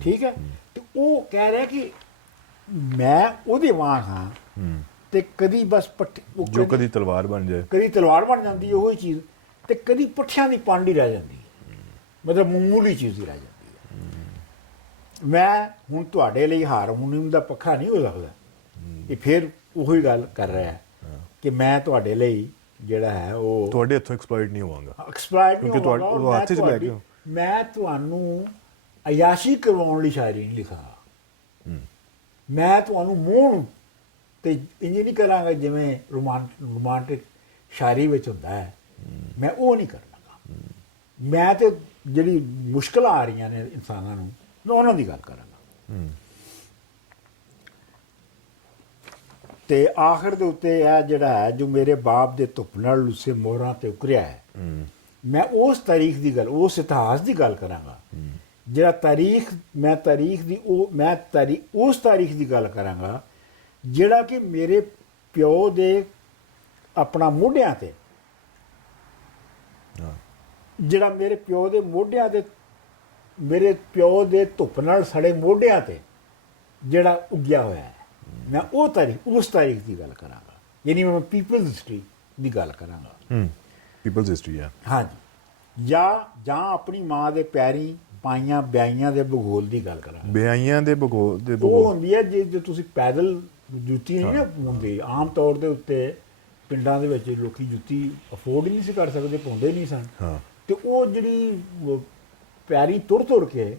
ਠੀਕ ਹੈ। ਤੇ ਉਹ ਕਹਿ ਰਿਹਾ ਕਿ ਮੈਂ ਉਹਦੇ ਵਾਂਗ ਹਾਂ, ਤੇ ਕਦੀ ਬਸ ਜੋ ਕਦੀ ਤਲਵਾਰ ਬਣ ਜਾਏ, ਕਦੀ ਤਲਵਾਰ ਬਣ ਜਾਂਦੀ ਉਹੀ ਚੀਜ਼, ਤੇ ਕਦੀ ਪੱਠਿਆਂ ਦੀ ਪੰਡ ਹੀ ਰਹਿ ਜਾਂਦੀ ਹੈ, ਮਤਲਬ ਮਾਮੂਲੀ ਚੀਜ਼ ਹੀ ਰਹਿ ਜਾਂਦੀ ਹੈ। ਮੈਂ ਹੁਣ ਤੁਹਾਡੇ ਲਈ ਹਾਰਮੋਨੀਅਮ ਦਾ ਪੱਖਾ ਨਹੀਂ ਹੋ ਸਕਦਾ। ਇਹ ਫਿਰ ਉਹੀ ਗੱਲ ਕਰ ਰਿਹਾ ਹੈ ਕਿ ਮੈਂ ਤੁਹਾਡੇ ਲਈ ਜਿਹੜਾ ਹੈ ਉਹ ਤੁਹਾਡੇ ਹੱਥੋਂ ਐਕਸਪਲੋਇਟ ਨਹੀਂ ਹੋਵਾਂਗਾ, ਐਕਸਪਲੋਇਟ ਨਹੀਂ ਹੋਵਾਂਗਾ। ਉਹ ਹੱਥ 'ਚ ਲੈ ਕੇ ਮੈਂ ਤੁਹਾਨੂੰ ਅਯਾਸ਼ੀ ਕਰਵਾਉਣ ਲਈ ਸ਼ਾਇਰੀ ਨਹੀਂ ਲਿਖਾਂਗਾ। ਮੈਂ ਤੁਹਾਨੂੰ ਮੋਹਣ ਤੇ ਇੰਜ ਨਹੀਂ ਕਰਾਂਗਾ ਜਿਵੇਂ ਰੋਮਾਂਟਿਕ ਸ਼ਾਇਰੀ ਵਿੱਚ ਹੁੰਦਾ ਹੈ, ਮੈਂ ਉਹ ਨਹੀਂ ਕਰਾਂਗਾ। ਮੈਂ ਤੇ ਜਿਹੜੀ ਮੁਸ਼ਕਲਾਂ ਆ ਰਹੀਆਂ ਨੇ ਇਨਸਾਨਾਂ ਨੂੰ, ਮੈਂ ਉਹਨਾਂ ਦੀ ਗੱਲ ਕਰਾਂਗਾ। ਤੇ ਆਖਰ ਦੇ ਉੱਤੇ ਇਹ ਜਿਹੜਾ ਹੈ ਜੋ ਮੇਰੇ ਬਾਪ ਦੇ ਧੁੱਪ ਨਾਲ ਲੁੱਸੇ ਮੋਹਰਾਂ ਤੇ ਉਕਰਿਆ ਹੈ, ਮੈਂ ਉਸ ਤਾਰੀਖ ਦੀ ਗੱਲ, ਉਸ ਇਤਿਹਾਸ ਦੀ ਗੱਲ ਕਰਾਂਗਾ ਜਿਹੜਾ ਉਸ ਤਾਰੀਖ ਦੀ ਗੱਲ ਕਰਾਂਗਾ ਜਿਹੜਾ ਕਿ ਮੇਰੇ ਪਿਓ ਦੇ ਆਪਣਾ ਮੋਢਿਆਂ ਤੇ, ਜਿਹੜਾ ਮੇਰੇ ਪਿਓ ਦੇ ਮੋਢਿਆਂ ਤੇ, ਮੇਰੇ ਪਿਓ ਦੇ ਧੁੱਪ ਨਾਲ ਸੜੇ ਮੋਢਿਆਂ ਤੇ ਜਿਹੜਾ ਉੱਗਿਆ ਹੋਇਆ ਹੈ, ਮੈਂ ਉਹ ਤਾਰੀਖ, ਉਸ ਤਾਰੀਖ ਦੀ ਗੱਲ ਕਰਾਂਗਾ। ਯਾਨੀ ਮੈਂ ਪੀਪਲਜ਼ ਹਿਸਟਰੀ ਦੀ ਗੱਲ ਕਰਾਂਗਾ। ਪੀਪਲਜ਼ ਹਿਸਟਰੀ ਹੈ। ਹਾਂਜੀ। ਜਾਂ ਆਪਣੀ ਮਾਂ ਦੇ ਪੈਰੀਂ ਪਾਈਆਂ ਬਿਆਈਆਂ ਦੇ ਭੂਗੋਲ ਦੀ ਗੱਲ ਕਰਾਂਗਾ। ਬਿਆਈਆਂ ਦੇ ਭੂਗੋਲ ਉਹ ਹੁੰਦੀ ਹੈ ਜੇ ਤੁਸੀਂ ਪੈਦਲ ਜੁੱਤੀ ਨਹੀਂ ਨਾ ਪਾਉਂਦੇ, ਆਮ ਤੌਰ ਦੇ ਉੱਤੇ ਪਿੰਡਾਂ ਦੇ ਵਿੱਚ ਲੋਕੀ ਜੁੱਤੀ ਅਫੋਰਡ ਹੀ ਨਹੀਂ ਸੀ ਕਰ ਸਕਦੇ, ਪਾਉਂਦੇ ਨਹੀਂ ਸਨ। ਤੇ ਉਹ ਜਿਹੜੀ ਪੈਰੀ ਤੁਰ ਕੇ,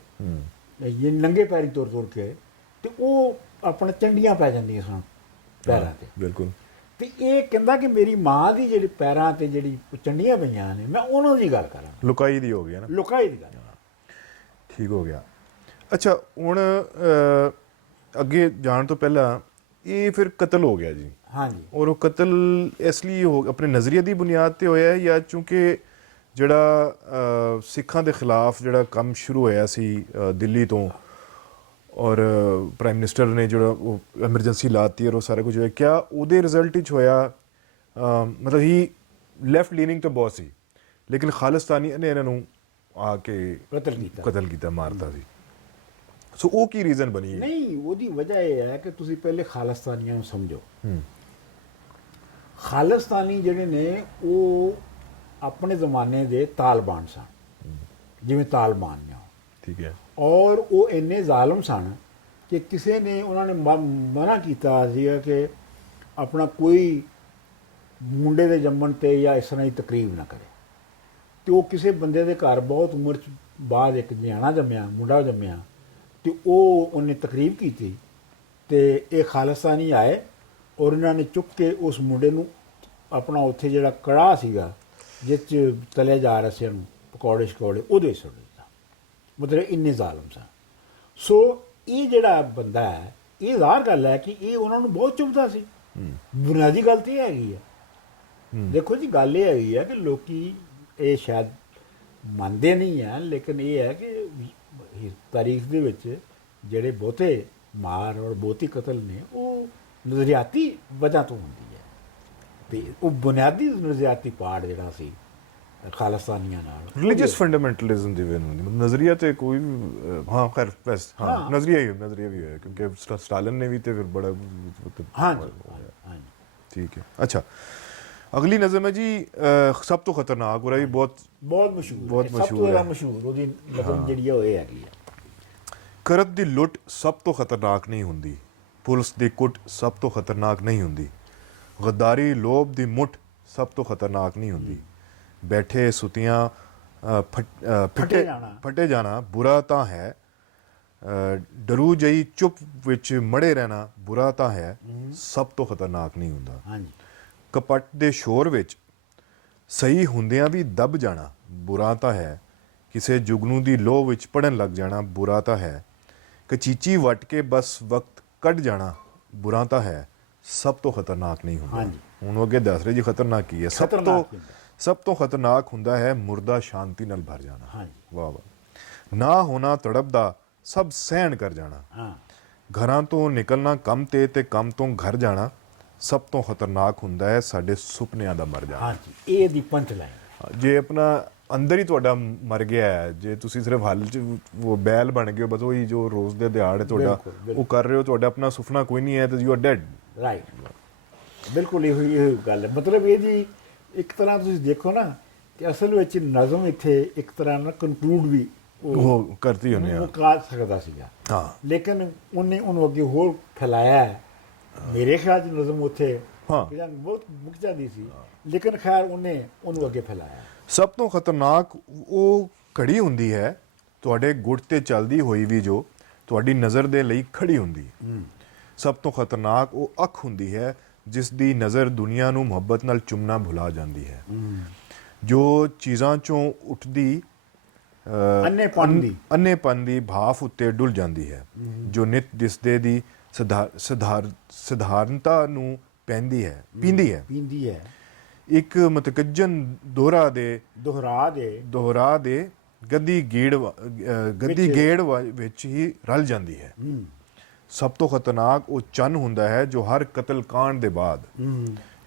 ਨੰਗੇ ਪੈਰੀ ਤੁਰ ਕੇ, ਤੇ ਉਹ ਆਪਣਾ ਚੰਡੀਆਂ ਪੈ ਜਾਂਦੀਆਂ ਸਨ ਪੈਰਾਂ ਤੇ। ਬਿਲਕੁਲ। ਤੇ ਇਹ ਕਹਿੰਦਾ ਕਿ ਮੇਰੀ ਮਾਂ ਦੀ ਜਿਹੜੀ ਪੈਰਾਂ ਤੇ ਜਿਹੜੀ ਚੰਡੀਆਂ ਪਈਆਂ ਨੇ, ਮੈਂ ਉਹਨਾਂ ਦੀ ਗੱਲ ਕਰਾਂ। ਲੁਕਾਈ ਦੀ ਹੋ ਗਿਆ ਨਾ, ਲੁਕਾਈ ਦੀ ਗੱਲ। ਠੀਕ ਹੋ ਗਿਆ। ਅੱਛਾ, ਹੁਣ ਅੱਗੇ ਜਾਣ ਤੋਂ ਪਹਿਲਾਂ ਇਹ ਫਿਰ ਕਤਲ ਹੋ ਗਿਆ ਜੀ। ਹਾਂਜੀ। ਔਰ ਉਹ ਕਤਲ ਇਸ ਲਈ ਆਪਣੇ ਨਜ਼ਰੀਏ ਦੀ ਬੁਨਿਆਦ ਤੇ ਹੋਇਆ ਜਾਂ ਚੂੰਕਿ ਜਿਹੜਾ ਸਿੱਖਾਂ ਦੇ ਖਿਲਾਫ ਜਿਹੜਾ ਕੰਮ ਸ਼ੁਰੂ ਹੋਇਆ ਸੀ ਦਿੱਲੀ ਤੋਂ, ਔਰ ਪ੍ਰਾਈਮ ਮਿਨਿਸਟਰ ਨੇ ਜਿਹੜਾ ਉਹ ਐਮਰਜੈਂਸੀ ਲਾਤੀ ਔਰ ਉਹ ਸਾਰਾ ਕੁਝ ਹੋਇਆ, ਕਿਆ ਉਹਦੇ ਰਿਜ਼ਲਟ ਵਿੱਚ ਹੋਇਆ? ਮਤਲਬ ਹੀ ਲੈਫਟ ਲੀਨਿੰਗ ਤਾਂ ਬਹੁਤ ਸੀ, ਲੇਕਿਨ ਖਾਲਿਸਤਾਨੀ ਨੇ ਇਹਨਾਂ ਨੂੰ ਆ ਕੇ ਕਤਲ ਕੀਤਾ, ਮਾਰਤਾ ਸੀ। ਸੋ ਉਹ ਕੀ ਰੀਜ਼ਨ ਬਣੀ ਹੈ? ਨਹੀਂ, ਉਹਦੀ ਵਜ੍ਹਾ ਇਹ ਹੈ ਕਿ ਤੁਸੀਂ ਪਹਿਲੇ ਖਾਲਿਸਤਾਨੀਆਂ ਨੂੰ ਸਮਝੋ। ਖਾਲਿਸਤਾਨੀ ਜਿਹੜੇ ਨੇ ਉਹ ਆਪਣੇ ਜ਼ਮਾਨੇ ਦੇ ਤਾਲਿਬਾਨ ਸਨ, ਜਿਵੇਂ ਤਾਲਿਬਾਨ ਨੇ, ਠੀਕ ਹੈ। ਔਰ ਉਹ ਇੰਨੇ ਜ਼ਾਲਮ ਸਨ ਕਿ ਕਿਸੇ ਨੇ ਉਹਨਾਂ ਨੇ ਮਨਾ ਕੀਤਾ ਸੀਗਾ ਕਿ ਆਪਣਾ ਕੋਈ ਮੁੰਡੇ ਦੇ ਜੰਮਣ ਤੇ ਜਾਂ ਇਸ ਤਰ੍ਹਾਂ ਦੀ ਤਕਰੀਬ ਨਾ ਕਰੇ। ਤੇ ਉਹ ਕਿਸੇ ਬੰਦੇ ਦੇ ਘਰ ਬਹੁਤ ਉਮਰ ਚ ਬਾਅਦ ਇੱਕ ਨਿਆਣਾ ਜੰਮਿਆ, ਮੁੰਡਾ ਜੰਮਿਆ, ਤੇ ਉਹਨੇ ਤਕਰੀਬ ਕੀਤੀ ਤੇ ਇਹ ਖਾਲਿਸਤਾਨੀ ਆਏ ਔਰ ਇਹਨਾਂ ਨੇ ਚੁੱਕ ਕੇ ਉਸ ਮੁੰਡੇ ਨੂੰ ਆਪਣਾ ਉੱਥੇ ਜਿਹੜਾ ਕੜਾਹ ਸੀਗਾ ਜਿਸ 'ਚ ਤਲੇ ਜਾ ਰਹੇ ਸੀ ਉਹਨੂੰ ਪਕੌੜੇ ਸ਼ਕੌੜੇ, ਉਹਦੇ ਵਿੱਚ ਸੁੱਟ ਦਿੱਤਾ। ਮਤਲਬ ਇੰਨੇ ਜ਼ਾਲਮ ਸਨ। ਸੋ ਇਹ ਜਿਹੜਾ ਬੰਦਾ ਹੈ, ਇਹ ਜ਼ਾਹਰ ਗੱਲ ਹੈ ਕਿ ਇਹ ਉਹਨਾਂ ਨੂੰ ਬਹੁਤ ਚੁਭਦਾ ਸੀ। ਬੁਨਿਆਦੀ ਗੱਲ ਤੇ ਇਹ ਹੈਗੀ ਹੈ। ਦੇਖੋ ਜੀ, ਗੱਲ ਇਹ ਹੈਗੀ ਹੈ ਕਿ ਲੋਕੀ ਇਹ ਸ਼ਾਇਦ ਮੰਨਦੇ ਨਹੀਂ ਹੈ, ਲੇਕਿਨ ਇਹ ਹੈ ਕਿ ਤਾਰੀਖ ਦੇ ਵਿੱਚ ਜਿਹੜੇ ਬਹੁਤੇ ਮਾਰ ਔਰ ਬਹੁਤੀ ਕਤਲ ਨੇ ਉਹ ਨਜ਼ਰੀਆਤੀ ਵਜ੍ਹਾ ਤੋਂ ਹੁੰਦੀ ਹੈ। ਤੇ ਉਹ ਬੁਨਿਆਦੀ ਨਜ਼ਰੀਆਤੀ ਪਾੜ ਜਿਹੜਾ ਸੀ ਖਾਲਿਸਤਾਨੀਆਂ ਨਾਲ, ਰਿਲੀਜੀਅਸ ਫੰਡਾਮੈਂਟਲਿਜ਼ਮ ਦੀ ਵੇਨ ਹੁੰਦੀ, ਮਤਲਬ ਨਜ਼ਰੀਆ ਤੇ ਕੋਈ ਹਾਂ ਖੈਰ ਬਸ ਹਾਂ ਨਜ਼ਰੀਆ ਵੀ ਹੋਇਆ ਕਿਉਂਕਿ ਸਟਾਲਿਨ ਨੇ ਵੀ ਤੇ ਫਿਰ ਬੜਾ ਹਾਂਜੀ ਠੀਕ ਹੈ। ਅੱਛਾ, ਅਗਲੀ ਨਜ਼ਮ ਹੈ ਜੀ ਸਭ ਤੋਂ ਖਤਰਨਾਕ, ਉਹ ਵੀ ਬਹੁਤ ਮਸ਼ਹੂਰ ਸਭ ਤੋਂ ਜ਼ਿਆਦਾ ਮਸ਼ਹੂਰ ਉਹਦੀ ਨਜ਼ਮ ਜਿਹੜੀ ਹੈ ਉਹ ਇਹ ਹੈਗੀ ਹੈ। ਕਰਤ ਦੀ ਲੁੱਟ ਸਭ ਤੋਂ ਖਤਰਨਾਕ ਨਹੀਂ ਹੁੰਦੀ, ਪੁਲਿਸ ਦੀ ਕੁੱਟ ਸਭ ਤੋਂ ਖਤਰਨਾਕ ਨਹੀਂ ਹੁੰਦੀ, ਗਦਾਰੀ ਲੋਭ ਦੀ ਮੁੱਠ ਸਭ ਤੋਂ ਖਤਰਨਾਕ ਨਹੀਂ ਹੁੰਦੀ, ਬੈਠੇ ਸੁਤੀਆਂ ਫਟੇ ਜਾਣਾ ਬੁਰਾ ਤਾਂ ਹੈ, ਡਰੂ ਜਈ ਚੁੱਪ ਵਿੱਚ ਮੜੇ ਰਹਿਣਾ ਬੁਰਾ ਤਾਂ ਹੈ, ਸਭ ਤੋਂ ਖਤਰਨਾਕ ਨਹੀਂ ਹੁੰਦਾ। ਹਾਂਜੀ। ਕਪੱਟ ਦੇ ਸ਼ੋਰ ਵਿੱਚ ਸਹੀ ਹੁੰਦਿਆਂ ਵੀ ਦਬ ਜਾਣਾ ਬੁਰਾ ਤਾਂ ਹੈ, ਕਿਸੇ ਜੁਗਨੂ ਦੀ ਲੋਹ ਵਿੱਚ ਪੜਨ ਲੱਗ ਜਾਣਾ ਬੁਰਾ ਤਾਂ ਹੈ, ਕਚੀਚੀ ਵੱਟ ਕੇ ਬਸ ਵਕਤ ਕੱਢ ਜਾਣਾ ਬੁਰਾ ਤਾਂ ਹੈ, ਸਭ ਤੋਂ ਖਤਰਨਾਕ ਨਹੀਂ ਹੁੰਦਾ। ਹੁਣ ਉਹ ਅੱਗੇ ਦੱਸ ਰਹੇ ਜੀ ਖਤਰਨਾਕ ਕੀ ਹੈ। ਸਭ ਤੋਂ ਖਤਰਨਾਕ ਹੁੰਦਾ ਹੈ ਮੁਰਦਾ ਸ਼ਾਂਤੀ ਨਾਲ ਭਰ ਜਾਣਾ। ਵਾਹ ਵਾਹ। ਨਾ ਹੋਣਾ ਤੜਪਦਾ ਸਭ ਸਹਿਣ ਕਰ ਜਾਣਾ, ਘਰਾਂ ਤੋਂ ਨਿਕਲਣਾ ਕੰਮ ਤੇ ਕੰਮ ਤੋਂ ਘਰ ਜਾਣਾ, ਸਭ ਤੋਂ ਖਤਰਨਾਕ ਹੁੰਦਾ ਹੈ ਸਾਡੇ ਸੁਪਨਿਆਂ ਦਾ ਮਰ ਜਾਣਾ। ਇਹ ਦੀ ਪੰਚ ਲਾਈਨ। ਜੇ ਆਪਣਾ ਅੰਦਰ ਹੀ ਤੁਹਾਡਾ ਮਰ ਗਿਆ ਹੈ, ਜੇ ਤੁਸੀਂ ਸਿਰਫ ਹੱਲ 'ਚ ਉਹ ਬੈਲ ਬਣ ਗਏ ਹੋ, ਬਸ ਉਹੀ ਜੋ ਰੋਜ਼ ਦੇ ਦਿਹਾੜ ਤੁਹਾਡਾ ਉਹ ਕਰ ਰਹੇ ਹੋ, ਤੁਹਾਡਾ ਆਪਣਾ ਸੁਪਨਾ ਕੋਈ ਨਹੀਂ ਹੈ ਤੇ ਯੂ ਆਰ ਡੈਡ। ਰਾਈਟ, ਬਿਲਕੁਲ ਇਹੋ ਗੱਲ ਹੈ। ਮਤਲਬ ਇਹ ਜੀ ਇੱਕ ਤਰ੍ਹਾਂ ਤੁਸੀਂ ਦੇਖੋ ਨਾ ਕਿ ਅਸਲ ਵਿੱਚ ਨਜ਼ਮ ਇੱਥੇ ਇੱਕ ਤਰ੍ਹਾਂ ਨਾਲ ਕਨਕਲੂਡ ਵੀ ਉਹ ਕਰਤੀ ਹੁੰਦੇ ਆ ਕਰ ਸਕਦਾ ਸੀਗਾ, ਲੇਕਿਨ ਉਹਨੇ ਉਹਨੂੰ ਅੱਗੇ ਹੋਰ ਫੈਲਾਇਆ ਹੈ। ਮੇਰੇ ਖਿਆਲ 'ਚ ਨਜ਼ਮ ਉੱਥੇ ਬਹੁਤ ਮੁੱਕ ਜਾਂਦੀ ਸੀ, ਲੇਕਿਨ ਖੈਰ ਉਹਨੇ ਉਹਨੂੰ ਅੱਗੇ ਫੈਲਾਇਆ। ਸਭ ਤੋਂ ਖਤਰਨਾਕ ਉਹ ਘੜੀ ਹੁੰਦੀ ਹੈ ਤੁਹਾਡੇ ਗੁੱਟ ਤੇ ਚੱਲਦੀ ਹੋਈ ਵੀ ਜੋ ਤੁਹਾਡੀ ਨਜ਼ਰ ਦੇ ਲਈ ਖੜੀ ਹੁੰਦੀ। ਸਭ ਤੋਂ ਖਤਰਨਾਕ ਉਹ ਅੱਖ ਹੁੰਦੀ ਹੈ ਜਿਸ ਦੀ ਨਜ਼ਰ ਦੁਨੀਆ ਨੂੰ ਮੁਹੱਬਤ ਨਾਲ ਚੁੰਮਣਾ ਭੁਲਾ ਜਾਂਦੀ ਹੈ, ਜੋ ਚੀਜ਼ਾਂ ਚੋਂ ਉੱਠਦੀ ਅੰਨੇਪਨ ਦੀ ਭਾਫ ਉੱਤੇ ਡੁੱਲ ਜਾਂਦੀ ਹੈ, ਜੋ ਨਿਤ ਦਿਸਦੇ ਦੀ ਸਧਾਰਨਤਾ ਨੂੰ ਪੀਂਦੀ ਹੈ, ਇੱਕ ਮਤਕੱਜਨ ਦੁਹਰਾ ਦੇ ਗੱਦੀ ਗੇੜ ਵਿੱਚ ਹੀ ਰਲ ਜਾਂਦੀ ਹੈ। ਸਭ ਤੋਂ ਖਤਰਨਾਕ ਉਹ ਚੰਨ ਹੁੰਦਾ ਹੈ ਜੋ ਹਰ ਕਤਲ ਕਾਂਡ ਦੇ ਬਾਅਦ,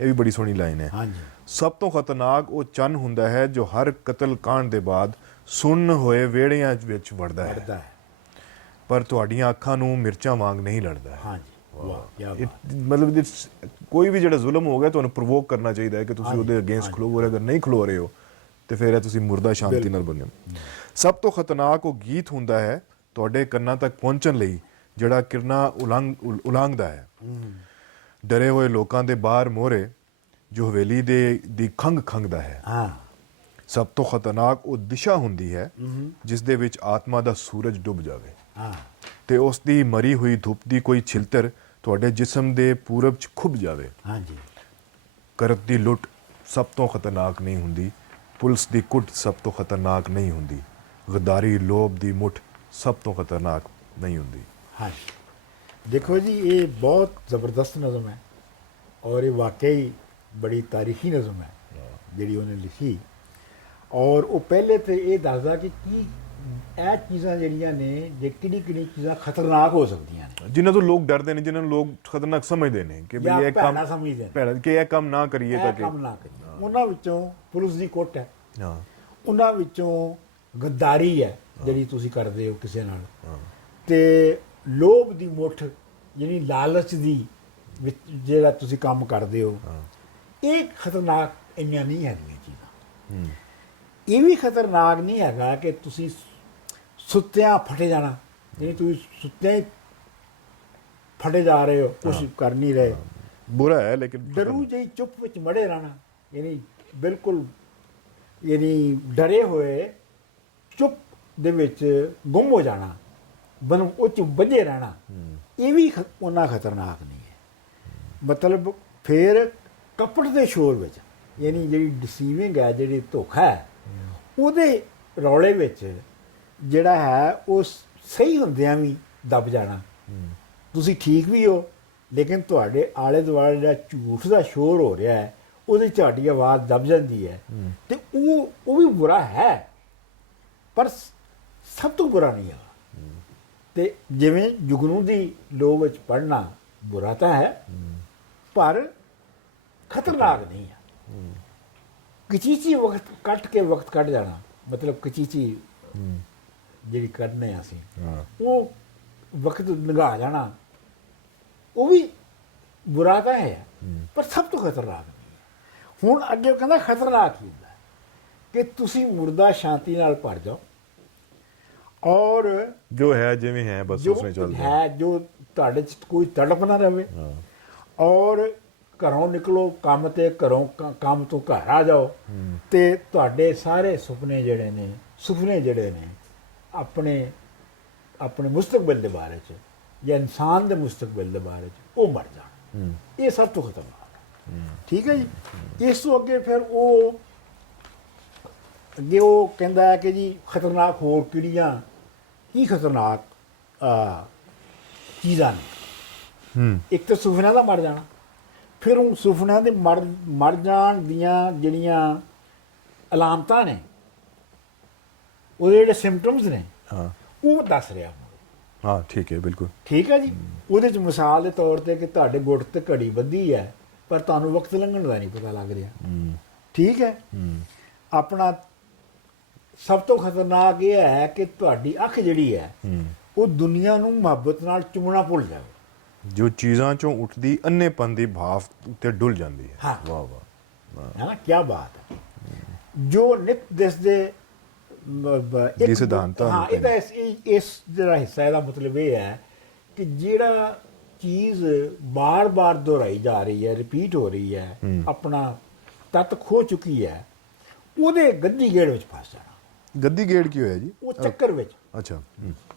ਇਹ ਵੀ ਬੜੀ ਸੋਹਣੀ ਲਾਈਨ ਹੈ, ਸਭ ਤੋਂ ਖਤਰਨਾਕ ਉਹ ਚੰਨ ਹੁੰਦਾ ਹੈ ਜੋ ਹਰ ਕਤਲ ਕਾਂਡ ਦੇ ਬਾਅਦ ਸੁੰਨ ਹੋਏ ਵਿਹੜਿਆਂ ਵਿੱਚ ਵੜਦਾ ਹੈ, ਪਰ ਤੁਹਾਡੀਆਂ ਅੱਖਾਂ ਨੂੰ ਮਿਰਚਾਂ ਵਾਂਗ ਨਹੀਂ ਲੜਦਾ। ਮਤਲਬ ਕੋਈ ਵੀ ਜਿਹੜਾ ਜ਼ੁਲਮ ਹੋ ਗਿਆ ਤੁਹਾਨੂੰ ਪ੍ਰਵੋਕ ਕਰਨਾ ਚਾਹੀਦਾ ਹੈ ਕਿ ਤੁਸੀਂ ਉਹਦੇ ਅਗੇਂਸਟ ਖਲੋ, ਅਗਰ ਨਹੀਂ ਖਲੋ ਰਹੇ ਹੋ ਤੇ ਫਿਰ ਤੁਸੀਂ ਮੁਰਦਾ ਸ਼ਾਂਤੀ ਨਾਲ ਬਣੇ। ਸਭ ਤੋਂ ਖਤਰਨਾਕ ਉਹ ਗੀਤ ਹੁੰਦਾ ਹੈ ਤੁਹਾਡੇ ਕੰਨਾਂ ਤੱਕ ਪਹੁੰਚਣ ਲਈ ਜਿਹੜਾ ਕਿਰਨਾਂ ਉਲਾਂਘਦਾ ਹੈ, ਡਰੇ ਹੋਏ ਲੋਕਾਂ ਦੇ ਬਾਹਰ ਮੋਹਰੇ ਜੋ ਹਵੇਲੀ ਦੀ ਖੰਘਦਾ ਹੈ। ਸਭ ਤੋਂ ਖਤਰਨਾਕ ਉਹ ਦਿਸ਼ਾ ਹੁੰਦੀ ਹੈ ਜਿਸ ਦੇ ਵਿੱਚ ਆਤਮਾ ਦਾ ਸੂਰਜ ਡੁੱਬ ਜਾਵੇ ਤੇ ਉਸ ਦੀ ਮਰੀ ਹੋਈ ਧੁੱਪ ਦੀ ਕੋਈ ਛਿਲਤਰ ਤੁਹਾਡੇ ਜਿਸਮ ਦੇ ਪੂਰਬ 'ਚ ਖੁੱਭ ਜਾਵੇ। ਕਰਤ ਦੀ ਲੁੱਟ ਸਭ ਤੋਂ ਖਤਰਨਾਕ ਨਹੀਂ ਹੁੰਦੀ, ਪੁਲਿਸ ਦੀ ਕੁੱਟ ਸਭ ਤੋਂ ਖਤਰਨਾਕ ਨਹੀਂ ਹੁੰਦੀ, ਗਦਾਰੀ ਲੋਭ ਦੀ ਮੁੱਠ ਸਭ ਤੋਂ ਖਤਰਨਾਕ ਨਹੀਂ ਹੁੰਦੀ। ਦੇਖੋ ਜੀ, ਇਹ ਬਹੁਤ ਜ਼ਬਰਦਸਤ ਨਜ਼ਮ ਹੈ ਔਰ ਇਹ ਵਾਕਈ ਬੜੀ ਤਾਰੀਖੀ ਨਜ਼ਮ ਹੈ ਜਿਹੜੀ ਉਹਨੇ ਲਿਖੀ। ਔਰ ਉਹ ਪਹਿਲੇ ਤੇ ਇਹ ਦੱਸਦਾ ਕਿ ਕੀ ਇਹ ਚੀਜ਼ਾਂ ਜਿਹੜੀਆਂ ਨੇ ਜੇ ਕਿਹੜੀ ਚੀਜ਼ਾਂ ਖਤਰਨਾਕ ਹੋ ਸਕਦੀਆਂ ਨੇ, ਜਿਨ੍ਹਾਂ ਤੋਂ ਲੋਕ ਡਰਦੇ ਨੇ, ਜਿਨ੍ਹਾਂ ਨੂੰ ਲੋਕ ਖਤਰਨਾਕ ਸਮਝਦੇ ਨੇ ਕਿ ਵੀ ਇਹ ਕੰਮ ਸਮਝਦੇ ਕਿ ਇਹ ਕੰਮ ਨਾ ਕਰੀਏ ਤਾਂ ਕਿ ਉਹਨਾਂ ਵਿੱਚੋਂ ਪੁਲਿਸ ਦੀ ਕੁੱਟ ਹੈ, ਉਹਨਾਂ ਵਿੱਚੋਂ ਗੱਦਾਰੀ ਹੈ ਜਿਹੜੀ ਤੁਸੀਂ ਕਰਦੇ ਹੋ ਕਿਸੇ ਨਾਲ, ਤੇ ਲੋਭ ਦੀ ਮੁੱਠ ਯਾਨੀ ਲਾਲਚ ਦੀ ਵਿੱਚ ਜਿਹੜਾ ਤੁਸੀਂ ਕੰਮ ਕਰਦੇ ਹੋ, ਇਹ ਖਤਰਨਾਕ ਇੰਨੀਆਂ ਨਹੀਂ ਹੈਗੀਆਂ ਚੀਜ਼ਾਂ। ਇਹ ਵੀ ਖਤਰਨਾਕ ਨਹੀਂ ਹੈਗਾ ਕਿ ਤੁਸੀਂ ਸੁੱਤਿਆਂ ਫਟੇ ਜਾਣਾ, ਯਾਨੀ ਤੁਸੀਂ ਸੁੱਤਿਆਂ ਹੀ ਫਟੇ ਜਾ ਰਹੇ ਹੋ, ਕੁਛ ਕਰ ਨਹੀਂ ਰਹੇ। ਬੁਰਾ ਹੈ ਲੇਕਿਨ ਡਰੂ ਜਿਹੀ ਚੁੱਪ ਵਿੱਚ ਮੜੇ ਰਹਿਣਾ, ਯਾਨੀ ਬਿਲਕੁਲ ਯਾਨੀ ਡਰੇ ਹੋਏ ਚੁੱਪ ਦੇ ਵਿੱਚ ਗੁੰਮ ਹੋ ਜਾਣਾ, ਬਨ ਉਹ 'ਚ ਬੱਝੇ ਰਹਿਣਾ, ਇਹ ਵੀ ਉਹਨਾਂ ਖਤਰਨਾਕ ਨਹੀਂ ਹੈ। ਮਤਲਬ ਫਿਰ ਕਪਟ ਦੇ ਸ਼ੋਰ ਵਿੱਚ, ਯਾਨੀ ਜਿਹੜੀ ਡਿਸੀਵਿੰਗ ਹੈ, ਜਿਹੜੀ ਧੋਖਾ ਹੈ, ਉਹਦੇ ਰੌਲੇ ਵਿੱਚ ਜਿਹੜਾ ਹੈ ਉਹ ਸਹੀ ਹੁੰਦਿਆਂ ਵੀ ਦਬ ਜਾਣਾ। ਤੁਸੀਂ ਠੀਕ ਵੀ ਹੋ ਲੇਕਿਨ ਤੁਹਾਡੇ ਆਲੇ ਦੁਆਲੇ ਜਿਹੜਾ ਝੂਠ ਦਾ ਸ਼ੋਰ ਹੋ ਰਿਹਾ ਹੈ, ਉਹਦੀ ਤੁਹਾਡੀ ਆਵਾਜ਼ ਦਬ ਜਾਂਦੀ ਹੈ, ਤੇ ਉਹ ਵੀ ਬੁਰਾ ਹੈ, ਪਰ ਸਭ ਤੋਂ ਬੁਰਾ ਨਹੀਂ ਹੈ। ਤੇ ਜਿਵੇਂ ਜੁਗਨੂ ਦੀ ਲੋਕ ਵਿੱਚ ਪੜ੍ਹਨਾ ਬੁਰਾ ਤਾਂ ਹੈ, ਪਰ ਖਤਰਨਾਕ ਨਹੀਂ ਹੈ। ਕਚੀਚੀ ਵਕਤ ਕੱਢ ਜਾਣਾ, ਮਤਲਬ ਕਚੀਚੀ ਜਿਹੜੀ ਕੱਢਨੇ ਆ ਅਸੀਂ, ਉਹ ਵਕਤ ਲੰਘਾ ਜਾਣਾ, ਉਹ ਵੀ ਬੁਰਾ ਤਾਂ ਹੈ, ਪਰ ਸਭ ਤੋਂ ਖਤਰਨਾਕ ਨਹੀਂ ਹੈ। ਹੁਣ ਅੱਗੇ ਉਹ ਕਹਿੰਦਾ ਖਤਰਨਾਕ ਕੀ ਹੁੰਦਾ ਕਿ ਤੁਸੀਂ ਮੁਰਦਾ ਸ਼ਾਂਤੀ ਨਾਲ ਭਰ ਜਾਓ, ਔਰ ਜੋ ਹੈ ਜਿਵੇਂ ਹੈ ਬਸ ਜੋ ਉਸਨੇ ਚੱਲਦਾ ਹੈ, ਜੋ ਤੁਹਾਡੇ 'ਚ ਕੋਈ ਤੜਪ ਨਾ ਰਹੇ, ਔਰ ਘਰੋਂ ਨਿਕਲੋ ਕੰਮ ਤੇ, ਘਰੋਂ ਕੰਮ ਤੋਂ ਘਰ ਆ ਜਾਓ, ਤੇ ਤੁਹਾਡੇ ਸਾਰੇ ਸੁਪਨੇ ਜਿਹੜੇ ਨੇ ਆਪਣੇ ਮੁਸਤਕਬਲ ਦੇ ਬਾਰੇ 'ਚ ਜਾਂ ਇਨਸਾਨ ਦੇ ਮੁਸਤਕਬਲ ਦੇ ਬਾਰੇ 'ਚ ਉਹ ਮਰ ਜਾਣ। ਇਹ ਸਭ ਤੋਂ ਖਤਰਨਾਕ ਹੈ। ਠੀਕ ਹੈ ਜੀ। ਇਸ ਤੋਂ ਅੱਗੇ ਫਿਰ ਉਹ ਕਹਿੰਦਾ ਹੈ ਕਿ ਜੀ ਖਤਰਨਾਕ ਹੋਰ ਕਿਹੜੀਆਂ ਕੀ ਖਤਰਨਾਕ ਚੀਜ਼ਾਂ ਨੇ। ਇੱਕ ਤਾਂ ਸੁਪਨਿਆਂ ਦਾ ਮਰ ਜਾਣਾ, ਫਿਰ ਉਹ ਸੁਪਨਿਆਂ ਦੇ ਮਰ ਜਾਣ ਦੀਆਂ ਜਿਹੜੀਆਂ ਅਲਾਮਤਾਂ ਨੇ, ਉਹਦੇ ਜਿਹੜੇ ਸਿੰਪਟਮਸ ਨੇ, ਉਹ ਦੱਸ ਰਿਹਾ। ਹਾਂ ਠੀਕ ਹੈ, ਬਿਲਕੁਲ ਠੀਕ ਹੈ ਜੀ। ਉਹਦੇ 'ਚ ਮਿਸਾਲ ਦੇ ਤੌਰ ਤੇ ਕਿ ਤੁਹਾਡੇ ਗੁੱਟ ਤੇ ਘੜੀ ਬੱਧੀ ਹੈ, ਪਰ ਤੁਹਾਨੂੰ ਵਕਤ ਲੰਘਣ ਦਾ ਨਹੀਂ ਪਤਾ ਲੱਗ ਰਿਹਾ। ਠੀਕ ਹੈ। ਆਪਣਾ ਸਭ ਤੋਂ ਖਤਰਨਾਕ ਇਹ ਹੈ ਕਿ ਤੁਹਾਡੀ ਅੱਖ ਜਿਹੜੀ ਹੈ ਉਹ ਦੁਨੀਆ ਨੂੰ ਮੁਹੱਬਤ ਨਾਲ ਚੁੰਮਣਾ ਭੁੱਲ ਜਾਵੇ, ਜੋ ਚੀਜ਼ਾਂ ਚੋਂ ਉੱਠਦੀ ਅੰਨੇਪਨ ਦੀ ਭਾਵ ਉੱਤੇ ਡੁੱਲ ਜਾਂਦੀ ਹੈ। ਹਾਂ। ਵਾਹ ਵਾਹ। ਹੈ ਨਾ, ਕੀ ਬਾਤ ਹੈ। ਜੋ ਨਿਤ ਦਿਸਦੇ ਦੀ ਸਿਧਾਂਤਾਂ ਹਾਂ, ਇਹਦਾ ਇਸ ਜਿਹੜਾ ਹਿੱਸਾ ਇਹਦਾ ਮਤਲਬ ਇਹ ਹੈ ਕਿ ਜਿਹੜਾ ਚੀਜ਼ ਬਾਰ-ਬਾਰ ਦੁਹਰਾਈ ਜਾ ਰਹੀ ਹੈ, ਰਿਪੀਟ ਹੋ ਰਹੀ ਹੈ, ਆਪਣਾ ਤੱਤ ਖੋ ਚੁੱਕੀ ਹੈ, ਉਹਦੇ ਗੱਦੀ ਗੇੜ ਵਿੱਚ ਫਸ ਜਾਣਾ। ਗੱਦੀ ਗੇੜ ਕੀ ਹੋਇਆ ਜੀ? ਉਹ ਚੱਕਰ ਵਿੱਚ, ਅੱਛਾ,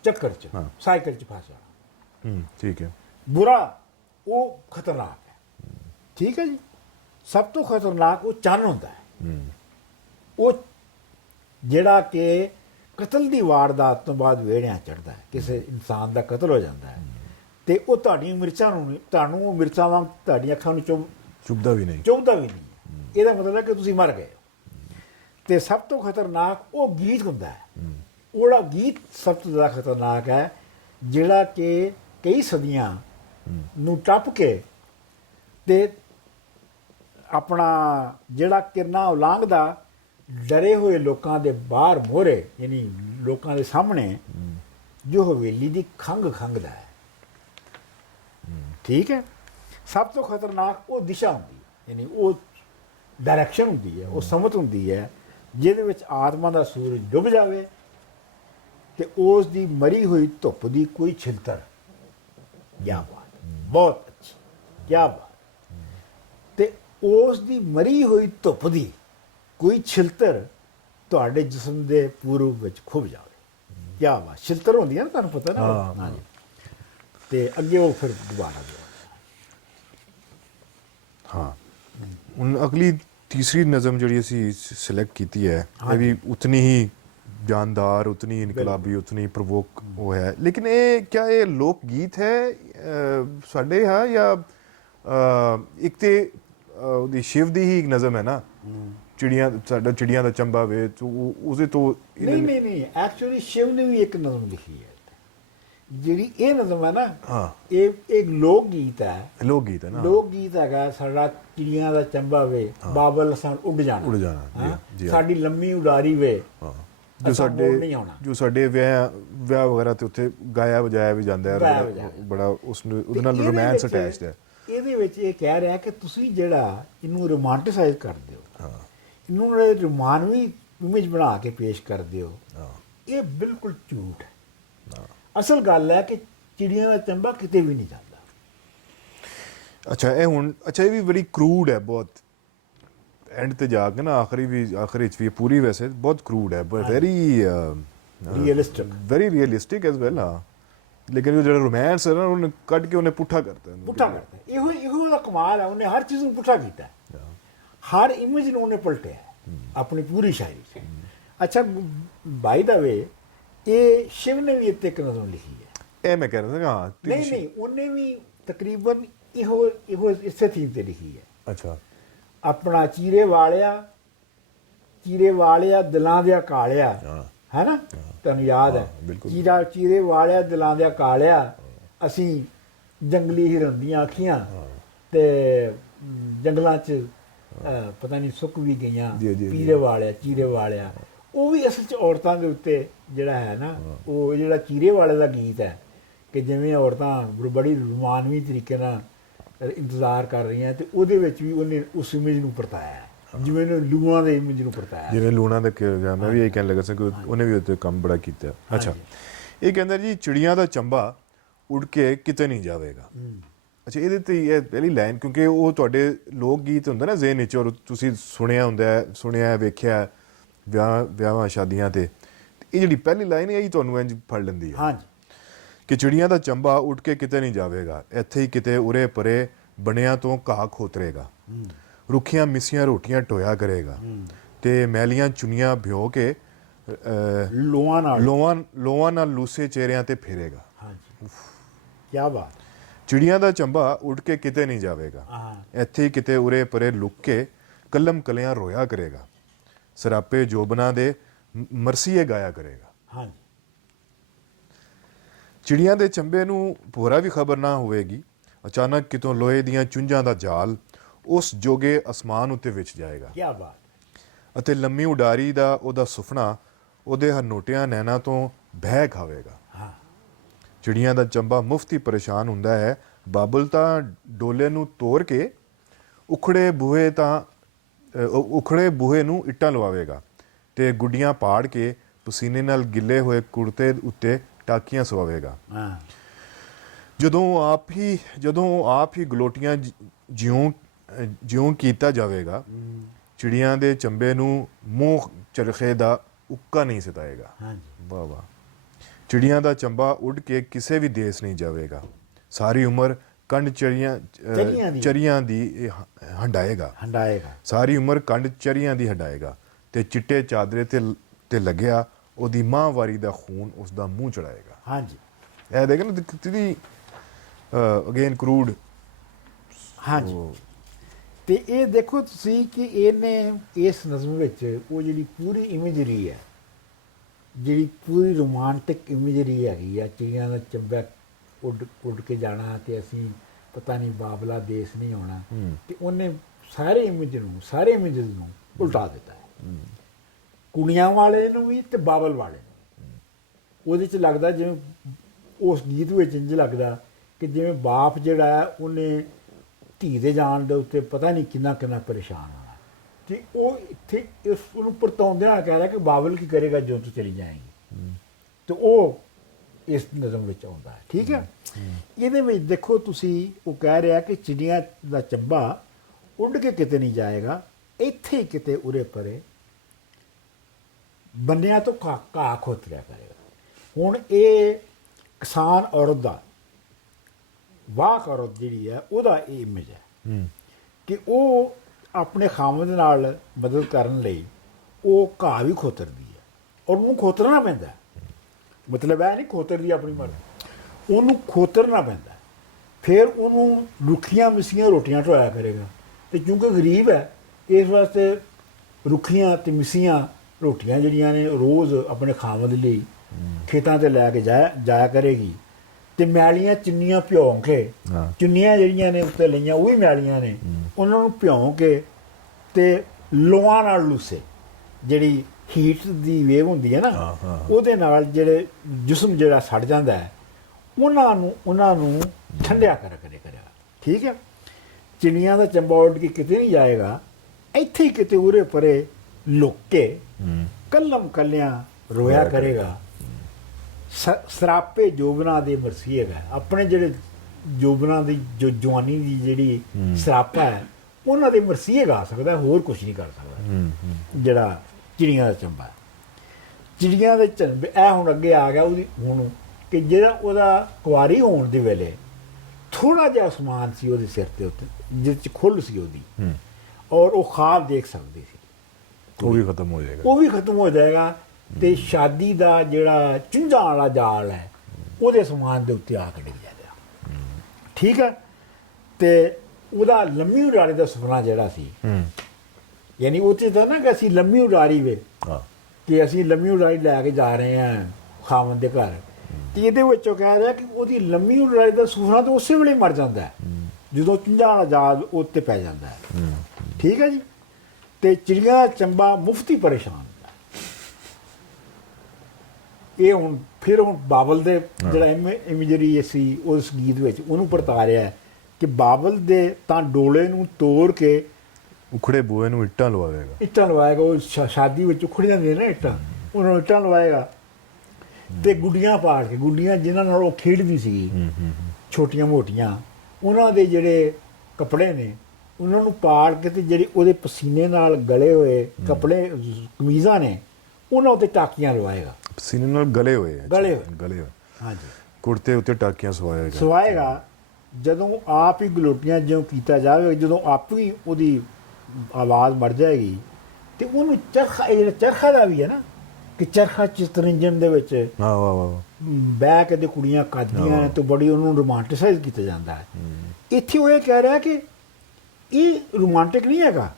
ਚੱਕਰ 'ਚ, ਸਾਈਕਲ 'ਚ ਫਸ ਜਾਣਾ। ਠੀਕ ਹੈ। ਬੁਰਾ, ਉਹ ਖਤਰਨਾਕ ਹੈ। ਠੀਕ ਹੈ ਜੀ। ਸਭ ਤੋਂ ਖਤਰਨਾਕ ਉਹ ਚੰਨ ਹੁੰਦਾ ਹੈ, ਉਹ ਜਿਹੜਾ ਕਿ ਕਤਲ ਦੀ ਵਾਰਦਾਤ ਤੋਂ ਬਾਅਦ ਵਿਹੜਿਆਂ ਚੜ੍ਹਦਾ ਹੈ, ਕਿਸੇ ਇਨਸਾਨ ਦਾ ਕਤਲ ਹੋ ਜਾਂਦਾ ਹੈ, ਤੇ ਉਹ ਤੁਹਾਡੀਆਂ ਮਿਰਚਾਂ ਨੂੰ, ਤੁਹਾਨੂੰ ਉਹ ਮਿਰਚਾਂ ਵਾਂਗ ਤੁਹਾਡੀਆਂ ਅੱਖਾਂ ਨੂੰ ਚੁਭਦਾ ਵੀ ਨਹੀਂ। ਇਹਦਾ ਮਤਲਬ ਹੈ ਕਿ ਤੁਸੀਂ ਮਰ ਗਏ। ਤੇ ਸਭ ਤੋਂ ਖਤਰਨਾਕ ਉਹ ਗੀਤ ਹੁੰਦਾ ਹੈ, ਉਹਦਾ ਗੀਤ ਸਭ ਤੋਂ ਜ਼ਿਆਦਾ ਖਤਰਨਾਕ ਹੈ, ਜਿਹੜਾ ਕਿ ਕਈ ਸਦੀਆਂ ਨੂੰ ਟੱਪ ਕੇ ਤੇ ਆਪਣਾ ਜਿਹੜਾ ਕਿਰਨਾ ਉਲਾਂਘਦਾ ਡਰੇ ਹੋਏ ਲੋਕਾਂ ਦੇ ਬਾਹਰ ਮੋਹਰੇ, ਯਾਨੀ ਲੋਕਾਂ ਦੇ ਸਾਹਮਣੇ ਜੋ ਹਵੇਲੀ ਦੀ ਖੰਘਦਾ ਹੈ। ਠੀਕ ਹੈ। ਸਭ ਤੋਂ ਖਤਰਨਾਕ ਉਹ ਦਿਸ਼ਾ ਹੁੰਦੀ ਹੈ, ਯਾਨੀ ਉਹ ਡਾਇਰੈਕਸ਼ਨ ਹੁੰਦੀ ਹੈ, ਉਹ ਸਮਤ ਹੁੰਦੀ ਹੈ, ਜਿਹਦੇ ਵਿੱਚ ਆਤਮਾ ਦਾ ਸੂਰਜ ਡੁੱਬ ਜਾਵੇ ਤੇ ਉਸ ਦੀ ਮਰੀ ਹੋਈ ਧੁੱਪ ਦੀ ਕੋਈ ਛਿਲਤਰ, ਕਿਆ ਬਾਤ, ਬਹੁਤ ਅੱਛੀ, ਕਿਆ ਬਾਤ, ਤੇ ਉਸ ਦੀ ਮਰੀ ਹੋਈ ਧੁੱਪ ਦੀ ਕੋਈ ਛਿਲਤਰ ਤੁਹਾਡੇ ਜਿਸਮ ਦੇ ਪੂਰਬ ਵਿੱਚ ਖੁੱਭ ਜਾਵੇ। ਕਿਆ ਬਾਤ, ਛਿਲਤਰ ਹੁੰਦੀ ਹੈ ਨਾ, ਤੁਹਾਨੂੰ ਪਤਾ ਨਾ। ਹਾਂ ਜੀ। ਤੇ ਅੱਗੇ ਉਹ ਫਿਰ ਦੁਬਾਰਾ ਹਾਂ। ਹੁਣ ਅਗਲੀ ਤੀਸਰੀ ਨਜ਼ਮ ਜਿਹੜੀ ਅਸੀਂ ਸਿਲੈਕਟ ਕੀਤੀ ਹੈ, ਇਹ ਵੀ ਉਤਨੀ ਹੀ जानदार, उतनी इनकलाबी, उतनी प्रवोक वो है। लेकिन ये क्या ये लोक गीत है साढ़े हाँ, या एक ते ਉਹਦੀ ਸ਼ਿਵ ਦੀ ਹੀ ਇੱਕ ਨਜ਼ਮ ਹੈ ਨਾ, ਚਿੜੀਆਂ, ਸਾਡਾ ਚਿੜੀਆਂ ਦਾ ਚੰਬਾ ਵੇ, ਉਹਦੇ ਤੋਂ ਨਹੀਂ ਐਕਚੁਅਲੀ ਸ਼ਿਵ ਨੇ ਵੀ ਇੱਕ ਨਜ਼ਮ ਲਿਖੀ ਹੈ, ਜਿਹੜੀ ਇਹ ਨਜ਼ਮ ਹੈ ਨਾ, ਹਾਂ, ਇਹ ਇੱਕ ਲੋਕ ਗੀਤ ਹੈ। ਲੋਕ ਗੀਤ ਹੈ ਨਾ, ਲੋਕ ਗੀਤ ਹੈਗਾ ਸਾਡਾ ਚਿੜੀਆਂ ਦਾ ਚੰਬਾ ਵੇ, ਬਾਬਲ ਸਾਂ ਉੱਡ ਜਾਣਾ, ਜੀ, ਸਾਡੀ ਲੰਮੀ ਉਡਾਰੀ ਵੇ, ਜੋ ਅਸਾਂ ਸਾਡੇ ਮੋੜ ਨਹੀਂ ਆਉਣਾ। ਜੋ ਸਾਡੇ ਵਿਆਹ ਵਗੈਰਾ ਤੇ ਉੱਥੇ ਗਾਇਆ ਵਜਾਇਆ ਵੀ ਜਾਂਦਾ ਹੈ, ਗਾਇਆ ਬੜਾ- ਵਜਾਇਆ। ਬੜਾ ਉਸ ਨੂੰ ਉਹਦੇ ਤੇ ਨਾਲ ਇਹਦੇ ਰੋਮਾਂਸ ਵਿੱਚ- ਅਟੈਚਡ ਹੈ। ਇਹਦੇ ਵਿੱਚ ਇਹ ਕਹਿ ਰਿਹਾ ਕਿ ਤੁਸੀਂ ਜਿਹੜਾ ਇਹਨੂੰ ਰੋਮਾਂਟਿਸਾਈਜ਼ ਕਰਦੇ ਹੋ, ਹਾਂ ਇਹਨੂੰ ਰੋਮਾਨਵੀ ਇਮੇਜ ਬਣਾ ਕੇ ਪੇਸ਼ ਕਰਦੇ ਹੋ, ਹਾਂ ਇਹ ਬਿਲਕੁਲ ਝੂਠ ਹੈ। ਅਸਲ ਗੱਲ ਹੈ ਕਿ ਚਿੜੀਆਂ ਦਾ ਚੰਬਾ ਕਿਤੇ ਵੀ ਨਹੀਂ ਜਾਂਦਾ। ਅੱਛਾ ਇਹ ਵੀ ਬੜੀ ਕਰੂਡ ਹੈ ਬਹੁਤ, ਐਂਡ ਤੇ ਜਾ ਕੇ ਨਾ ਆਖਰੀ ਚ ਵੀ ਪੂਰੀ ਵੈਸੇ ਬਹੁਤ ਕਰੂਡ ਹੈ, but very realistic very realistic as well. ਹਾਂ ਲੇਕਿਨ ਉਹ ਜਿਹੜਾ ਰੋਮਾਂਸ ਹੈ ਨਾ ਉਹਨੇ ਕੱਢ ਕੇ ਉਹਨੇ ਪੁੱਠਾ ਕਰਤਾ ਇਹਨੂੰ। ਪੁੱਠਾ ਕਰਦਾ। ਇਹੋ ਉਹਦਾ ਕਮਾਲ ਹੈ, ਉਹਨੇ ਹਰ ਚੀਜ਼ ਨੂੰ ਪੁੱਠਾ ਕੀਤਾ ਹੈ। ਹਰ ਇਮੇਜ ਨੂੰ ਉਹਨੇ ਪਲਟਿਆ ਹੈ ਆਪਣੀ ਪੂਰੀ ਸ਼ਾਇਰੀ 'ਚ। ਅੱਛਾ ਬਾਈ ਦਾ ਵੇ ਇਹ ਸ਼ਿਵ ਨੇ ਵੀ ਇੱਥੇ ਇੱਕ ਨਜ਼ਮ ਲਿਖੀ ਹੈ। ਇਹ ਮੈਂ ਕਹਿ ਰਿਹਾ ਹਾਂ ਨਹੀਂ ਉਹਨੇ ਵੀ ਤਕਰੀਬਨ ਇਹੋ ਇਸੇ ਥੀਮ ਤੇ ਲਿਖੀ ਹੈ। ਅੱਛਾ ਆਪਣਾ ਚੀਰੇ ਵਾਲਿਆ ਦਿਲਾਂ ਦਿਆ ਕਾਲਿਆ, ਹਾਂ ਹੈ ਨਾ, ਤੁਹਾਨੂੰ ਯਾਦ ਹੈ? ਬਿਲਕੁਲ। ਚੀਰੇ ਵਾਲਿਆ ਦਿਲਾਂ ਦਿਆ ਕਾਲਿਆ, ਅਸੀਂ ਜੰਗਲੀ ਹਿਰਨ ਦੀਆਂ ਅੱਖੀਆਂ ਤੇ ਜੰਗਲਾਂ 'ਚ ਪਤਾ ਨਹੀਂ ਸੁੱਕ ਵੀ ਗਈਆਂ, ਚੀਰੇ ਵਾਲਿਆ। ਉਹ ਵੀ ਅਸਲ 'ਚ ਔਰਤਾਂ ਦੇ ਉੱਤੇ ਜਿਹੜਾ ਹੈ ਨਾ, ਉਹ ਜਿਹੜਾ ਚੀਰੇ ਵਾਲੇ ਦਾ ਗੀਤ ਹੈ ਕਿ ਜਿਵੇਂ ਔਰਤਾਂ ਬੜੀ ਰੁਮਾਨਵੀ ਤਰੀਕੇ ਨਾਲ ਇੰਤਜ਼ਾਰ ਕਰ ਰਹੀਆਂ, ਤੇ ਉਹਦੇ ਵਿੱਚ ਵੀ ਉਹਨੇ ਉਸ ਇਮੇਜ ਨੂੰ ਪਰਤਾਇਆ ਹੈ, ਜਿਵੇਂ ਉਹਨੇ ਲੂਣਾ ਦੇ ਇਮੇਜ ਨੂੰ ਪਰਤਾਇਆ। ਜਿਵੇਂ ਲੂਣਾ ਦੇ ਮੈਂ ਵੀ ਇਹ ਕਹਿਣ ਲੱਗਾ ਸੀ ਕਿ ਉਹਨੇ ਵੀ ਉੱਤੇ ਕੰਮ ਬੜਾ ਕੀਤਾ। ਅੱਛਾ ਇਹ ਕਹਿੰਦਾ ਜੀ ਚਿੜੀਆਂ ਦਾ ਚੰਬਾ ਉੱਡ ਕੇ ਕਿਤੇ ਨਹੀਂ ਜਾਵੇਗਾ। ਅੱਛਾ ਇਹਦੇ ਤੇ ਇਹ ਪਹਿਲੀ ਲਾਈਨ, ਕਿਉਂਕਿ ਉਹ ਤੁਹਾਡੇ ਲੋਕ ਗੀਤ ਹੁੰਦਾ ਨਾ ਜ਼ੇਨ ਵਿੱਚ, ਔਰ ਤੁਸੀਂ ਸੁਣਿਆ ਵੇਖਿਆ ਵਿਆਹਾਂ ਸ਼ਾਦੀਆਂ ਤੇ, ਇਹ ਜਿਹੜੀ ਪਹਿਲੀ ਲਾਈਨ ਹੈ ਇਹ ਤੁਹਾਨੂੰ ਇੰਜ ਫੜ ਲੈਂਦੀ ਹੈ। ਹਾਂਜੀ ਕਿ ਚਿੜੀਆਂ ਦਾ ਚੰਬਾ ਉੱਡ ਕੇ ਕਿਤੇ ਨਹੀਂ ਜਾਵੇਗਾ, ਇੱਥੇ ਹੀ ਕਿਤੇ ਉਰੇ ਪਰੇ ਬਣਿਆਂ ਤੋਂ ਘਾਹ ਖੋਤਰੇਗਾ, ਰੁੱਖੀਆਂ ਮਿੱਸੀਆਂ ਰੋਟੀਆਂ ਟੋਇਆ ਕਰੇਗਾ, ਤੇ ਮੈਲੀਆਂ ਚੁੰਨੀਆਂ ਭਿਓ ਕੇ ਲੋਆਂ ਨਾਲ ਲੂਸੇ ਚਿਹਰਿਆਂ ਤੇ ਫੇਰੇਗਾ। ਹਾਂਜੀ ਕੀ ਬਾਤ। ਚਿੜੀਆਂ ਦਾ ਚੰਬਾ ਉੱਡ ਕੇ ਕਿਤੇ ਨਹੀਂ ਜਾਵੇਗਾ, ਇੱਥੇ ਹੀ ਕਿਤੇ ਉਰੇ ਪਰੇ ਲੁੱਕ ਕੇ ਕਲਮ ਕਲਿਆਂ ਰੋਇਆ ਕਰੇਗਾ, ਸਰਾਪੇ ਜੋਬਨਾਂ ਦੇ ਮਰਸੀਏ ਗਾਇਆ ਕਰੇਗਾ। ਹਾਂਜੀ ਚਿੜੀਆਂ ਦੇ ਚੰਬੇ ਨੂੰ ਭੋਰਾ ਵੀ ਖਬਰ ਨਾ ਹੋਵੇਗੀ, ਅਚਾਨਕ ਕਿਤੋਂ ਲੋਹੇ ਦੀਆਂ ਚੁੰਝਾਂ ਦਾ ਜਾਲ ਉਸ ਜੋਗੇ ਅਸਮਾਨ ਉੱਤੇ ਵਿਛ ਜਾਏਗਾ, ਕੀ ਬਾਤ। ਅਤੇ ਲੰਮੀ ਉਡਾਰੀ ਦਾ ਉਹਦਾ ਸੁਪਨਾ ਉਹਦੇ ਹਰਨੋਟਿਆਂ ਨੈਣਾ ਤੋਂ ਬਹਿ ਖਾਵੇਗਾ। ਹਾਂ ਚਿੜੀਆਂ ਦਾ ਚੰਬਾ ਮੁਫਤੀ ਪਰੇਸ਼ਾਨ ਹੁੰਦਾ ਹੈ, ਬਾਬੁਲ ਤਾਂ ਡੋਲੇ ਨੂੰ ਤੋੜ ਕੇ ਉਖੜੇ ਬੂਹੇ ਨੂੰ ਇੱਟਾਂ ਲਵਾਵੇਗਾ, ਤੇ ਗੁੱਡੀਆਂ ਪਾੜ ਕੇ ਪਸੀਨੇ ਨਾਲ ਗਿੱਲੇ ਹੋਏ ਕੁੜਤੇ ਉੱਤੇ ਟਾਕੀਆਂ ਸਵਾਵੇਗਾ। ਹਾਂ ਜਦੋਂ ਆਪ ਹੀ ਗਲੋਟੀਆਂ ਜਿਉਂ ਕੀਤਾ ਜਾਵੇਗਾ, ਚਿੜੀਆਂ ਦੇ ਚੰਬੇ ਨੂੰ ਮੂੰਹ ਚਰਖੇ ਦਾ ਉੱਕਾ ਨਹੀਂ ਸਤਾਏਗਾ। ਹਾਂਜੀ ਵਾਹ ਵਾਹ। ਚਿੜੀਆਂ ਦਾ ਚੰਬਾ ਉੱਡ ਕੇ ਕਿਸੇ ਵੀ ਦੇਸ਼ ਨਹੀਂ ਜਾਵੇਗਾ, ਸਾਰੀ ਉਮਰ ਕੰਡ ਚਰੀਆਂ ਦੀ ਹੰਡਾਏਗਾ, ਸਾਰੀ ਉਮਰ ਕੰਡ ਚਰੀਆਂ ਦੀ ਹੰਡਾਏਗਾ, ਤੇ ਚਿੱਟੇ ਚਾਦਰੇ ਤੇ ਲੱਗਿਆ ਉਹਦੀ ਮਾਂਵਾਰੀ ਦਾ ਖੂਨ ਉਸ ਦਾ ਮੂੰਹ ਚੜਾਏਗਾ। ਹਾਂਜੀ ਇਹ ਦੇਖ ਨਾ ਕਿਤੇ ਅਗੇਨ ਕਰੂਡ। ਹਾਂਜੀ ਤੇ ਇਹ ਦੇਖੋ ਤੁਸੀਂ ਕਿ ਇਹਨੇ ਇਸ ਨਜ਼ਮ ਵਿੱਚ ਉਹ ਜਿਹੜੀ ਪੂਰੀ ਇਮੇਜਰੀ ਹੈ, ਜਿਹੜੀ ਪੂਰੀ ਰੋਮਾਂਟਿਕ ਇਮੇਜਰੀ ਹੈਗੀ ਆ, ਚਿੜੀਆਂ ਦਾ ਚੰਬਾ ਉੱਡ ਕੇ ਜਾਣਾ ਤੇ ਅਸੀਂ ਪਤਾ ਨਹੀਂ ਬਾਬਲਾ ਦੇਸ਼ ਨਹੀਂ ਆਉਣਾ, ਤੇ ਉਹਨੇ ਸਾਰੇ ਇਮੇਜਸ ਨੂੰ ਉਲਟਾ ਦਿੱਤਾ ਹੈ, ਕੁੜੀਆਂ ਵਾਲੇ ਨੂੰ ਵੀ ਤੇ ਬਾਬਲ ਵਾਲੇ ਨੂੰ। ਉਹਦੇ 'ਚ ਲੱਗਦਾ ਜਿਵੇਂ ਉਸ ਗੀਤ ਵਿੱਚ ਇੰਝ ਲੱਗਦਾ ਕਿ ਜਿਵੇਂ ਬਾਪ ਜਿਹੜਾ ਹੈ ਉਹਨੇ ਧੀ ਦੇ ਜਾਣ ਦੇ ਉੱਤੇ ਪਤਾ ਨਹੀਂ ਕਿੰਨਾ ਪਰੇਸ਼ਾਨ ਹੋਣਾ, ਤੇ ਉਹ ਇੱਥੇ ਉਹਨੂੰ ਪਰਤਾਉਂਦਿਆਂ ਕਹਿ ਰਿਹਾ ਕਿ ਬਾਬਲ ਕੀ ਕਰੇਗਾ ਜਦੋਂ ਤੂੰ ਚਲੀ ਜਾਏਗੀ, ਤੇ ਉਹ ਇਸ ਨਜ਼ਮ ਵਿੱਚ ਆਉਂਦਾ ਹੈ। ਠੀਕ ਹੈ। ਇਹਦੇ ਵਿੱਚ ਦੇਖੋ ਤੁਸੀਂ, ਉਹ ਕਹਿ ਰਿਹਾ ਕਿ ਚਿੜੀਆਂ ਦਾ ਚੰਬਾ ਉੱਡ ਕੇ ਕਿਤੇ ਨਹੀਂ ਜਾਏਗਾ, ਇੱਥੇ ਹੀ ਕਿਤੇ ਉਰੇ ਪਰੇ ਬੰਨਿਆਂ ਤੋਂ ਘਾਹ ਖੋਤਰਿਆ ਕਰੇਗਾ। ਹੁਣ ਇਹ ਕਿਸਾਨ ਔਰਤ ਦਾ, ਵਾਕ ਔਰਤ ਜਿਹੜੀ ਹੈ ਉਹਦਾ ਇਹ ਇਮੇਜ ਹੈ ਕਿ ਉਹ ਆਪਣੇ ਖਾਮਦ ਨਾਲ ਮਦਦ ਕਰਨ ਲਈ ਉਹ ਘਾਹ ਵੀ ਖੋਤਰਦੀ ਹੈ, ਔਰ ਉਹਨੂੰ ਖੋਤਰਨਾ ਪੈਂਦਾ। ਮਤਲਬ ਇਹ ਨਹੀਂ ਖੋਤਰਦੀ ਆਪਣੀ ਮਰਜ਼ੀ, ਉਹਨੂੰ ਖੋਤਰਨਾ ਪੈਂਦਾ। ਫਿਰ ਉਹਨੂੰ ਰੁੱਖੀਆਂ ਮਿੱਸੀਆਂ ਰੋਟੀਆਂ ਢੋਇਆ ਕਰੇਗਾ, ਤੇ ਕਿਉਂਕਿ ਗਰੀਬ ਹੈ ਇਸ ਵਾਸਤੇ ਰੁੱਖੀਆਂ ਤੇ ਮਿੱਸੀਆਂ ਰੋਟੀਆਂ ਜਿਹੜੀਆਂ ਨੇ ਰੋਜ਼ ਆਪਣੇ ਖਾਮਦ ਲਈ ਖੇਤਾਂ 'ਤੇ ਲੈ ਕੇ ਜਾਇਆ ਕਰੇਗੀ, ਤੇ ਮੈਲੀਆਂ ਚੁੰਨੀਆਂ ਭਿਉਂ ਕੇ, ਚੁੰਨੀਆਂ ਜਿਹੜੀਆਂ ਨੇ ਉੱਤੇ ਲਈਆਂ ਉਹ ਵੀ ਮੈਲੀਆਂ ਨੇ, ਉਹਨਾਂ ਨੂੰ ਭਿਉਂ ਕੇ ਤੇ ਲੋਆਂ ਨਾਲ ਲੂਸੇ, ਜਿਹੜੀ ਹੀਟ ਦੀ ਵੇਵ ਹੁੰਦੀ ਹੈ ਨਾ, ਉਹਦੇ ਨਾਲ ਜਿਹੜੇ ਜਿਸਮ ਜਿਹੜਾ ਸੜ ਜਾਂਦਾ ਹੈ, ਉਹਨਾਂ ਨੂੰ ਠੰਡਿਆ ਕਰਿਆ। ਠੀਕ ਹੈ। ਚਿੜੀਆਂ ਦਾ ਚੰਬਾ ਉੱਡ ਕੇ ਕਿਤੇ ਨਹੀਂ ਜਾਏਗਾ, ਇੱਥੇ ਹੀ ਕਿਤੇ ਉਰੇ ਪਰੇ ਲੁੱਕ ਕੇ ਕੱਲਮ ਕੱਲਿਆਂ ਰੋਇਆ ਕਰੇਗਾ। ਸਰਾਪੇ ਜੋਬਨਾਂ ਦੇ ਮਰਸੀ ਹੈਗਾ, ਆਪਣੇ ਜਿਹੜੇ ਜੋਬਨਾਂ ਦੀ ਜੋ ਜਵਾਨੀ ਦੀ ਜਿਹੜੀ ਸਰਾਪਾ ਹੈ, ਉਹਨਾਂ ਦੇ ਮਰਸੀਏ ਗਾ ਸਕਦਾ, ਹੋਰ ਕੁਝ ਨਹੀਂ ਕਰ ਸਕਦਾ। ਜਿਹੜਾ ਚਿੜੀਆਂ ਦਾ ਚੰਬਾ, ਚਿੜੀਆਂ ਦੇ ਚੰਬੇ ਇਹ ਹੁਣ ਅੱਗੇ ਆ ਗਿਆ ਉਹਦੀ ਹੁਣ ਕਿ ਜਿਹੜਾ ਉਹਦਾ ਕੁਆਰੀ ਹੋਣ ਦੇ ਵੇਲੇ ਥੋੜਾ ਜਿਹਾ ਅਸਮਾਨ ਸੀ ਉਹਦੇ ਸਿਰ ਦੇ ਉੱਤੇ, ਜਿਸ 'ਚ ਖੁੱਲ੍ਹ ਸੀ ਉਹਦੀ, ਔਰ ਉਹ ਖਾਬ ਦੇਖ ਸਕਦੀ ਸੀ, ਉਹ ਵੀ ਖਤਮ ਹੋ ਜਾਏਗਾ। ਉਹ ਵੀ ਖਤਮ ਹੋ ਜਾਏਗਾ। ਤੇ ਸ਼ਾਦੀ ਦਾ ਜਿਹੜਾ ਚੁੰਝਾਂ ਵਾਲਾ ਜਾਲ ਹੈ, ਉਹਦੇ ਅਸਮਾਨ ਦੇ ਉੱਤੇ ਆ ਕੇ ਡਿੱਗ ਜਾਏਗਾ। ਠੀਕ ਹੈ। ਤੇ ਉਹਦਾ ਲੰਮੀ ਉਡਾਰੀ ਦਾ ਸੁਪਨਾ ਜਿਹੜਾ ਸੀ, ਯਾਨੀ ਉਹ 'ਚ ਤਾਂ ਨਾ ਕਿ ਅਸੀਂ ਲੰਮੀ ਉਡਾਰੀ ਵੇ ਕਿ ਅਸੀਂ ਲੰਮੀ ਉਡਾਰੀ ਲੈ ਕੇ ਜਾ ਰਹੇ ਹਾਂ ਖਾਵਨ ਦੇ ਘਰ, ਤੇ ਇਹਦੇ ਵਿੱਚੋਂ ਕਹਿ ਰਿਹਾ ਕਿ ਉਹਦੀ ਲੰਮੀ ਉਡਾਰੀ ਦਾ ਸੁਪਨਾ ਤਾਂ ਉਸੇ ਵੇਲੇ ਮਰ ਜਾਂਦਾ ਹੈ ਜਦੋਂ ਚੁੰਝਾਂ ਵਾਲਾ ਜਾਲ ਉੱਤੇ ਪੈ ਜਾਂਦਾ ਹੈ। ਠੀਕ ਹੈ ਜੀ। ਤੇ ਚਿੜੀਆਂ ਦਾ ਚੰਬਾ ਮੁਫਤੀ ਪਰੇਸ਼ਾਨ। ਇਹ ਹੁਣ ਬਾਬਲ ਦੇ ਜਿਹੜਾ ਇਮੇਜਰੀ ਸੀ ਉਸ ਗੀਤ ਵਿੱਚ ਉਹਨੂੰ ਪ੍ਰਤਾਰਿਆ ਕਿ ਬਾਬਲ ਦੇ ਤਾਂ ਡੋਲੇ ਨੂੰ ਤੋੜ ਕੇ ਉਖੜੇ ਬੂਏ ਨੂੰ ਇੱਟਾਂ ਲਵਾਏਗਾ। ਉਹ ਸ਼ਾਦੀ ਵਿੱਚ ਉਖੜ ਜਾਂਦੀਆਂ ਨੇ ਇੱਟਾਂ, ਉਹਨਾਂ ਨੂੰ ਇੱਟਾਂ ਲਵਾਏਗਾ। ਤੇ ਗੁੱਡੀਆਂ ਪਾੜ ਕੇ, ਗੁੱਡੀਆਂ ਜਿਨ੍ਹਾਂ ਨਾਲ ਉਹ ਖੇਡਦੀ ਸੀਗੀ ਛੋਟੀਆਂ ਮੋਟੀਆਂ, ਉਹਨਾਂ ਦੇ ਜਿਹੜੇ ਕੱਪੜੇ ਨੇ ਉਹਨਾਂ ਨੂੰ ਪਾੜ ਕੇ ਤੇ ਜਿਹੜੇ ਉਹਦੇ ਪਸੀਨੇ ਨਾਲ ਗਲੇ ਹੋਏ ਕੱਪੜੇ ਕਮੀਜ਼ਾਂ ਨੇ ਉਹਨਾਂ ਉੱਤੇ ਟਾਕੀਆਂ ਲਵਾਏਗਾ। ਪਸੀਨੇ ਨਾਲ ਗਲੇ ਹੋਏ ਹਾਂਜੀ, ਕੁੜਤੇ ਉੱਤੇ ਟਾਕੀਆਂ ਸਵਾਏਗਾ। ਜਦੋਂ ਆਪ ਹੀ ਗਲੋਟੀਆਂ ਜਿਉਂ ਕੀਤਾ ਜਾਵੇਗਾ, ਜਦੋਂ ਆਪ ਹੀ ਉਹਦੀ ਆਵਾਜ਼ ਮਰ ਜਾਏਗੀ, ਤੇ ਉਹਨੂੰ ਚਰਖਾ, ਜਿਹੜਾ ਚਰਖਾ ਦਾ ਵੀ ਹੈ ਨਾ ਕਿ ਚਰਖਾ ਚਿਤਰੰਜਨ ਦੇ ਵਿੱਚ ਬਹਿ ਕੇ ਤੇ ਕੁੜੀਆਂ ਕੱਢਦੀਆਂ ਨੇ, ਤੇ ਬੜੀ ਉਹਨੂੰ ਰੋਮਾਂਟਿਸਾਈਜ਼ ਕੀਤਾ ਜਾਂਦਾ ਹੈ। ਇੱਥੇ ਉਹ ਇਹ ਕਹਿ ਰਿਹਾ ਕਿ ਇਹ ਰੋਮਾਂਟਿਕ ਨਹੀਂ ਹੈਗਾ,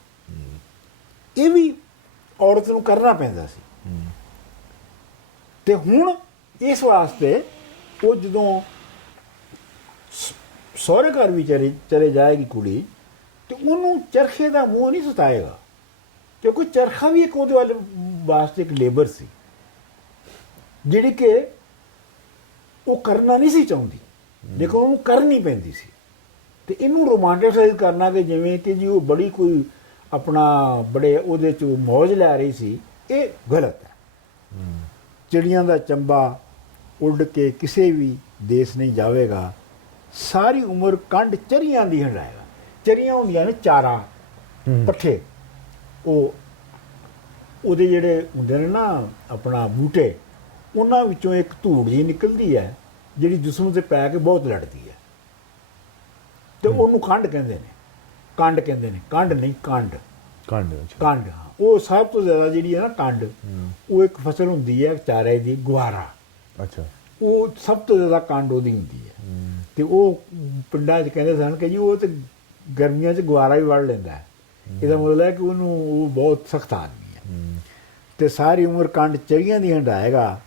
ਇਹ ਵੀ ਔਰਤ ਨੂੰ ਕਰਨਾ ਪੈਂਦਾ ਸੀ। ਤੇ ਹੁਣ ਇਸ ਵਾਸਤੇ ਉਹ ਜਦੋਂ ਸਹੁਰੇ ਘਰ ਵੀ ਚਲੇ ਜਾਏਗੀ ਕੁੜੀ, ਤੇ ਉਹਨੂੰ ਚਰਖੇ ਦਾ ਮੂੰਹ ਨਹੀਂ ਸਤਾਏਗਾ, ਕਿਉਂਕਿ ਚਰਖਾ ਵੀ ਇੱਕ ਉਹਦੇ ਵਾਸਤੇ ਇੱਕ ਲੇਬਰ ਸੀ ਜਿਹੜੀ ਕਿ ਉਹ ਕਰਨਾ ਨਹੀਂ ਸੀ ਚਾਹੁੰਦੀ, ਲੇਕਿਨ ਉਹਨੂੰ ਕਰਨੀ ਪੈਂਦੀ ਸੀ। ਤੇ ਇਹਨੂੰ ਰੋਮਾਂਟਿਸਾਈਜ਼ ਕਰਨਾ ਕਿ ਜਿਵੇਂ ਕਿ ਜੀ ਉਹ ਬੜੀ ਕੋਈ ਆਪਣਾ ਬੜੇ ਉਹਦੇ 'ਚ ਮੌਜ ਲੈ ਰਹੀ ਸੀ, ਇਹ ਗਲਤ ਹੈ। ਚਿੜੀਆਂ ਦਾ ਚੰਬਾ ਉੱਡ ਕੇ ਕਿਸੇ ਵੀ ਦੇਸ਼ ਨਹੀਂ ਜਾਵੇਗਾ, ਸਾਰੀ ਉਮਰ ਕੰਡ ਚਰੀਆਂ ਦੀ ਹੰਡਾਏਗਾ। ਚਰੀਆਂ ਹੁੰਦੀਆਂ ਨੇ ਚਾਰਾ ਪੱਠੇ, ਉਹਦੇ ਜਿਹੜੇ ਹੁੰਦੇ ਨੇ ਨਾ ਆਪਣਾ ਬੂਟੇ, ਉਹਨਾਂ ਵਿੱਚੋਂ ਇੱਕ ਧੂੜ ਜਿਹੀ ਨਿਕਲਦੀ ਹੈ ਜਿਹੜੀ ਜਿਸਮ 'ਤੇ ਪੈ ਕੇ ਬਹੁਤ ਲੜਦੀ ਹੈ, ਤੇ ਉਹਨੂੰ ਕੰਡ ਕਹਿੰਦੇ ਨੇ। ਕੰਡ ਨਹੀਂ ਕੰਡ। ਹਾਂ, ਉਹ ਸਭ ਤੋਂ ਜ਼ਿਆਦਾ ਜਿਹੜੀ ਹੈ ਨਾ ਕੰਡ, ਉਹ ਇੱਕ ਫਸਲ ਹੁੰਦੀ ਹੈ ਚਾਰੇ ਦੀ, ਗੁਆਰਾ। ਅੱਛਾ। ਉਹ ਸਭ ਤੋਂ ਜ਼ਿਆਦਾ ਕੰਡ ਉਹਦੀ ਹੁੰਦੀ ਹੈ। ਤੇ ਉਹ ਪਿੰਡਾਂ 'ਚ ਕਹਿੰਦੇ ਸਨ ਕਿ ਜੀ ਉਹ ਤੇ ਗਰਮੀਆਂ 'ਚ ਗੁਆਰਾ ਵੀ ਵੜ ਲੈਂਦਾ ਹੈ। ਇਹਦਾ ਮਤਲਬ ਹੈ ਕਿ ਉਹ ਬਹੁਤ ਸਖਤ ਆਦਮੀ ਹੈ। ਤੇ ਸਾਰੀ ਉਮਰ ਕੰਡ ਚਰੀਆਂ ਦੀ ਹੰਡਾਏਗਾ,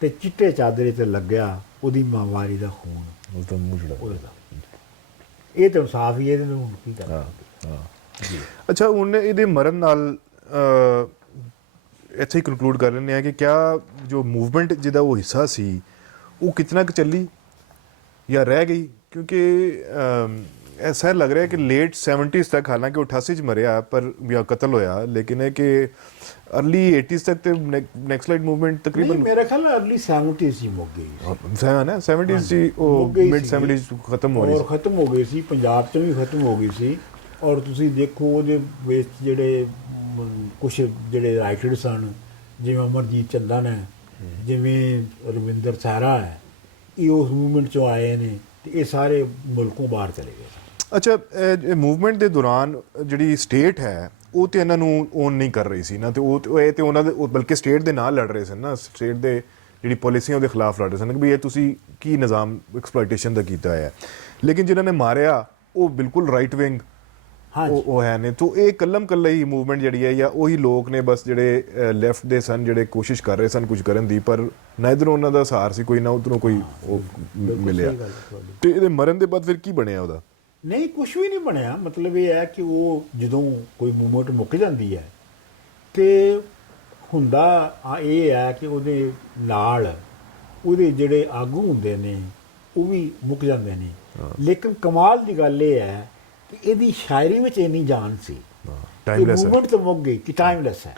ਤੇ ਚਿੱਟੇ ਚਾਦਰੇ 'ਤੇ ਲੱਗਿਆ ਉਹਦੀ ਮਾਂਵਾਰੀ ਦਾ ਖੂਨ। ਇਹ ਤਾਂ ਸਾਫ਼ ਹੀ, ਇਹਦੇ ਨੂੰ ਕੀ ਕਰਨਾ। ਅੱਛਾ, ਹੁਣ ਇਹਦੇ ਮਰਨ ਨਾਲ ਇੱਥੇ ਹੀ ਕਨਕਲੂਡ ਕਰ ਲੈਂਦੇ ਹਾਂ ਕਿ ਕਿਆ ਜੋ ਮੂਵਮੈਂਟ ਜਿਹਦਾ ਉਹ ਹਿੱਸਾ ਸੀ ਉਹ ਕਿਤਨਾ ਕੁ ਚੱਲੀ ਜਾਂ ਰਹਿ ਗਈ, ਕਿਉਂਕਿ ਐਸਾ ਲੱਗ ਰਿਹਾ ਕਿ ਲੇਟ 70s ਤੱਕ, ਹਾਲਾਂਕਿ 88 'ਚ ਮਰਿਆ ਪਰ ਜਾਂ ਕਤਲ ਹੋਇਆ, ਲੇਕਿਨ ਇਹ ਕਿ अर्ਲੀ 80s ਤੱਕ ਤੇ ਨੈਕਸਲਾਈਟ ਮੂਵਮੈਂਟ ਤਕਰੀਬਨ ਮੇਰੇ ਖਿਆਲ अर्ਲੀ 70s ਹੀ ਮੁੱਕ ਗਈ ਹੈ ਨਾ, 70s ਦੀ ਉਹ ਮਿਡ 70s ਖਤਮ ਹੋ ਰਹੀ ਸੀ, ਔਰ ਖਤਮ ਹੋ ਗਈ ਸੀ, ਪੰਜਾਬ 'ਚ ਵੀ ਖਤਮ ਹੋ ਗਈ ਸੀ। ਔਰ ਤੁਸੀਂ ਦੇਖੋ ਉਹਦੇ ਵਿੱਚ ਜਿਹੜੇ ਕੁਛ ਜਿਹੜੇ ਰਾਈਟਰ ਸਨ, ਜਿਵੇਂ ਅਮਰਜੀਤ ਚੰਦਨ ਹੈ, ਜਿਵੇਂ ਰਵਿੰਦਰ ਸਹਿਰਾ ਹੈ, ਇਹ ਉਸ ਮੂਵਮੈਂਟ 'ਚੋਂ ਆਏ ਨੇ, ਤੇ ਇਹ ਸਾਰੇ ਮੁਲਕੋਂ ਬਾਹਰ ਚਲੇ ਗਏ। ਅੱਛਾ, ਇਹ ਮੂਵਮੈਂਟ ਦੇ ਦੌਰਾਨ ਜਿਹੜੀ ਸਟੇਟ ਹੈ ਉਹ ਤੇ ਇਹਨਾਂ ਨੂੰ ਓਨ ਨਹੀਂ ਕਰ ਰਹੀ ਸੀ ਨਾ, ਤੇ ਇਹ ਤੇ ਉਹਨਾਂ ਦੇ ਬਲਕਿ ਸਟੇਟ ਦੇ ਨਾਲ ਲੜ ਰਹੇ ਸਨ ਨਾ, ਸਟੇਟ ਦੇ ਜਿਹੜੀ ਪਾਲਿਸੀਆਂ ਉਹਦੇ ਖਿਲਾਫ ਲੜ ਰਹੇ ਸਨ ਕਿ ਵੀ ਇਹ ਤੁਸੀਂ ਕੀ ਨਿਜ਼ਾਮ ਐਕਸਪਲੋਇਟੇਸ਼ਨ ਦਾ ਕੀਤਾ ਹੈ। ਲੇਕਿਨ ਜਿਨ੍ਹਾਂ ਨੇ ਮਾਰਿਆ ਉਹ ਬਿਲਕੁਲ ਰਾਈਟ ਵਿੰਗ ਉਹ ਹੈ ਨੇ, ਤੋ ਇਹ ਕੱਲਾ ਹੀ ਮੂਵਮੈਂਟ ਜਿਹੜੀ ਹੈ, ਜਾਂ ਉਹੀ ਲੋਕ ਨੇ ਬਸ ਜਿਹੜੇ ਲੈਫਟ ਦੇ ਸਨ, ਜਿਹੜੇ ਕੋਸ਼ਿਸ਼ ਕਰ ਰਹੇ ਸਨ ਕੁਝ ਕਰਨ ਦੀ, ਪਰ ਨਾ ਇੱਧਰੋਂ ਉਹਨਾਂ ਦਾ ਸਹਾਰ ਸੀ ਕੋਈ, ਨਾ ਉੱਧਰੋਂ ਕੋਈ ਉਹ ਮਿਲਿਆ। ਤੇ ਇਹਦੇ ਮਰਨ ਦੇ ਬਾਅਦ ਫਿਰ ਕੀ ਬਣਿਆ ਉਹਦਾ? ਨਹੀਂ, ਕੁਛ ਵੀ ਨਹੀਂ ਬਣਿਆ। ਮਤਲਬ ਇਹ ਹੈ ਕਿ ਉਹ ਜਦੋਂ ਕੋਈ ਮੂਵਮੈਂਟ ਮੁੱਕ ਜਾਂਦੀ ਹੈ ਤੇ ਹੁੰਦਾ ਇਹ ਹੈ ਕਿ ਉਹਦੇ ਨਾਲ ਉਹਦੇ ਜਿਹੜੇ ਆਗੂ ਹੁੰਦੇ ਨੇ ਉਹ ਵੀ ਮੁੱਕ ਜਾਂਦੇ ਨੇ। ਲੇਕਿਨ ਕਮਾਲ ਦੀ ਗੱਲ ਇਹ ਹੈ ਕਿ ਇਹਦੀ ਸ਼ਾਇਰੀ ਵਿੱਚ ਇੰਨੀ ਜਾਨ ਸੀ ਕਿ ਟਾਈਮਲੈਸ ਹੈ। ਮੂਵਮੈਂਟ ਤਾਂ ਮੁੱਕ ਗਈ ਕਿ ਟਾਈਮਲੈਸ ਹੈ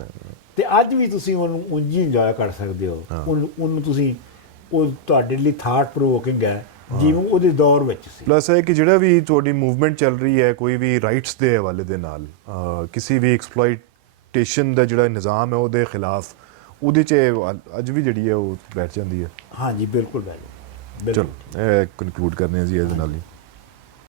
ਤੇ ਅੱਜ ਵੀ ਤੁਸੀਂ ਉਹਨੂੰ ਉਂਝ ਹੀ ਇੰਜੋਏ ਕਰ ਸਕਦੇ ਹੋ। ਉਹਨੂੰ ਤੁਸੀਂ ਉਹ ਤੁਹਾਡੇ ਲਈ ਥਾਟ ਪ੍ਰੋਵੋਕਿੰਗ ਹੈ ਜਿਵੇਂ ਉਹਦੇ ਦੌਰ ਵਿੱਚ ਸੀ। ਪਲੱਸ ਹੈ ਕਿ ਜਿਹੜਾ ਵੀ ਤੁਹਾਡੀ ਮੂਵਮੈਂਟ ਚੱਲ ਰਹੀ ਹੈ ਕੋਈ ਵੀ ਰਾਈਟਸ ਦੇ ਹਵਾਲੇ ਦੇ ਨਾਲ ਕਿਸੇ ਵੀ ਐਕਸਪਲੋਇਟੇਸ਼ਨ ਦਾ ਜਿਹੜਾ ਨਿਜ਼ਾਮ ਹੈ ਉਹਦੇ ਖਿਲਾਫ ਉਹਦੇ 'ਚ ਅੱਜ ਵੀ ਜਿਹੜੀ ਹੈ ਉਹ ਬੈਠ ਜਾਂਦੀ ਹੈ। ਹਾਂਜੀ ਬਿਲਕੁਲ ਬਿਲਕੁਲ ਚਲੋ ਇਹ ਕਨਕਲੂਡ ਕਰਨੇ ਹਾਂ ਜੀ ਇਹਦੇ ਨਾਲ ਹੀ।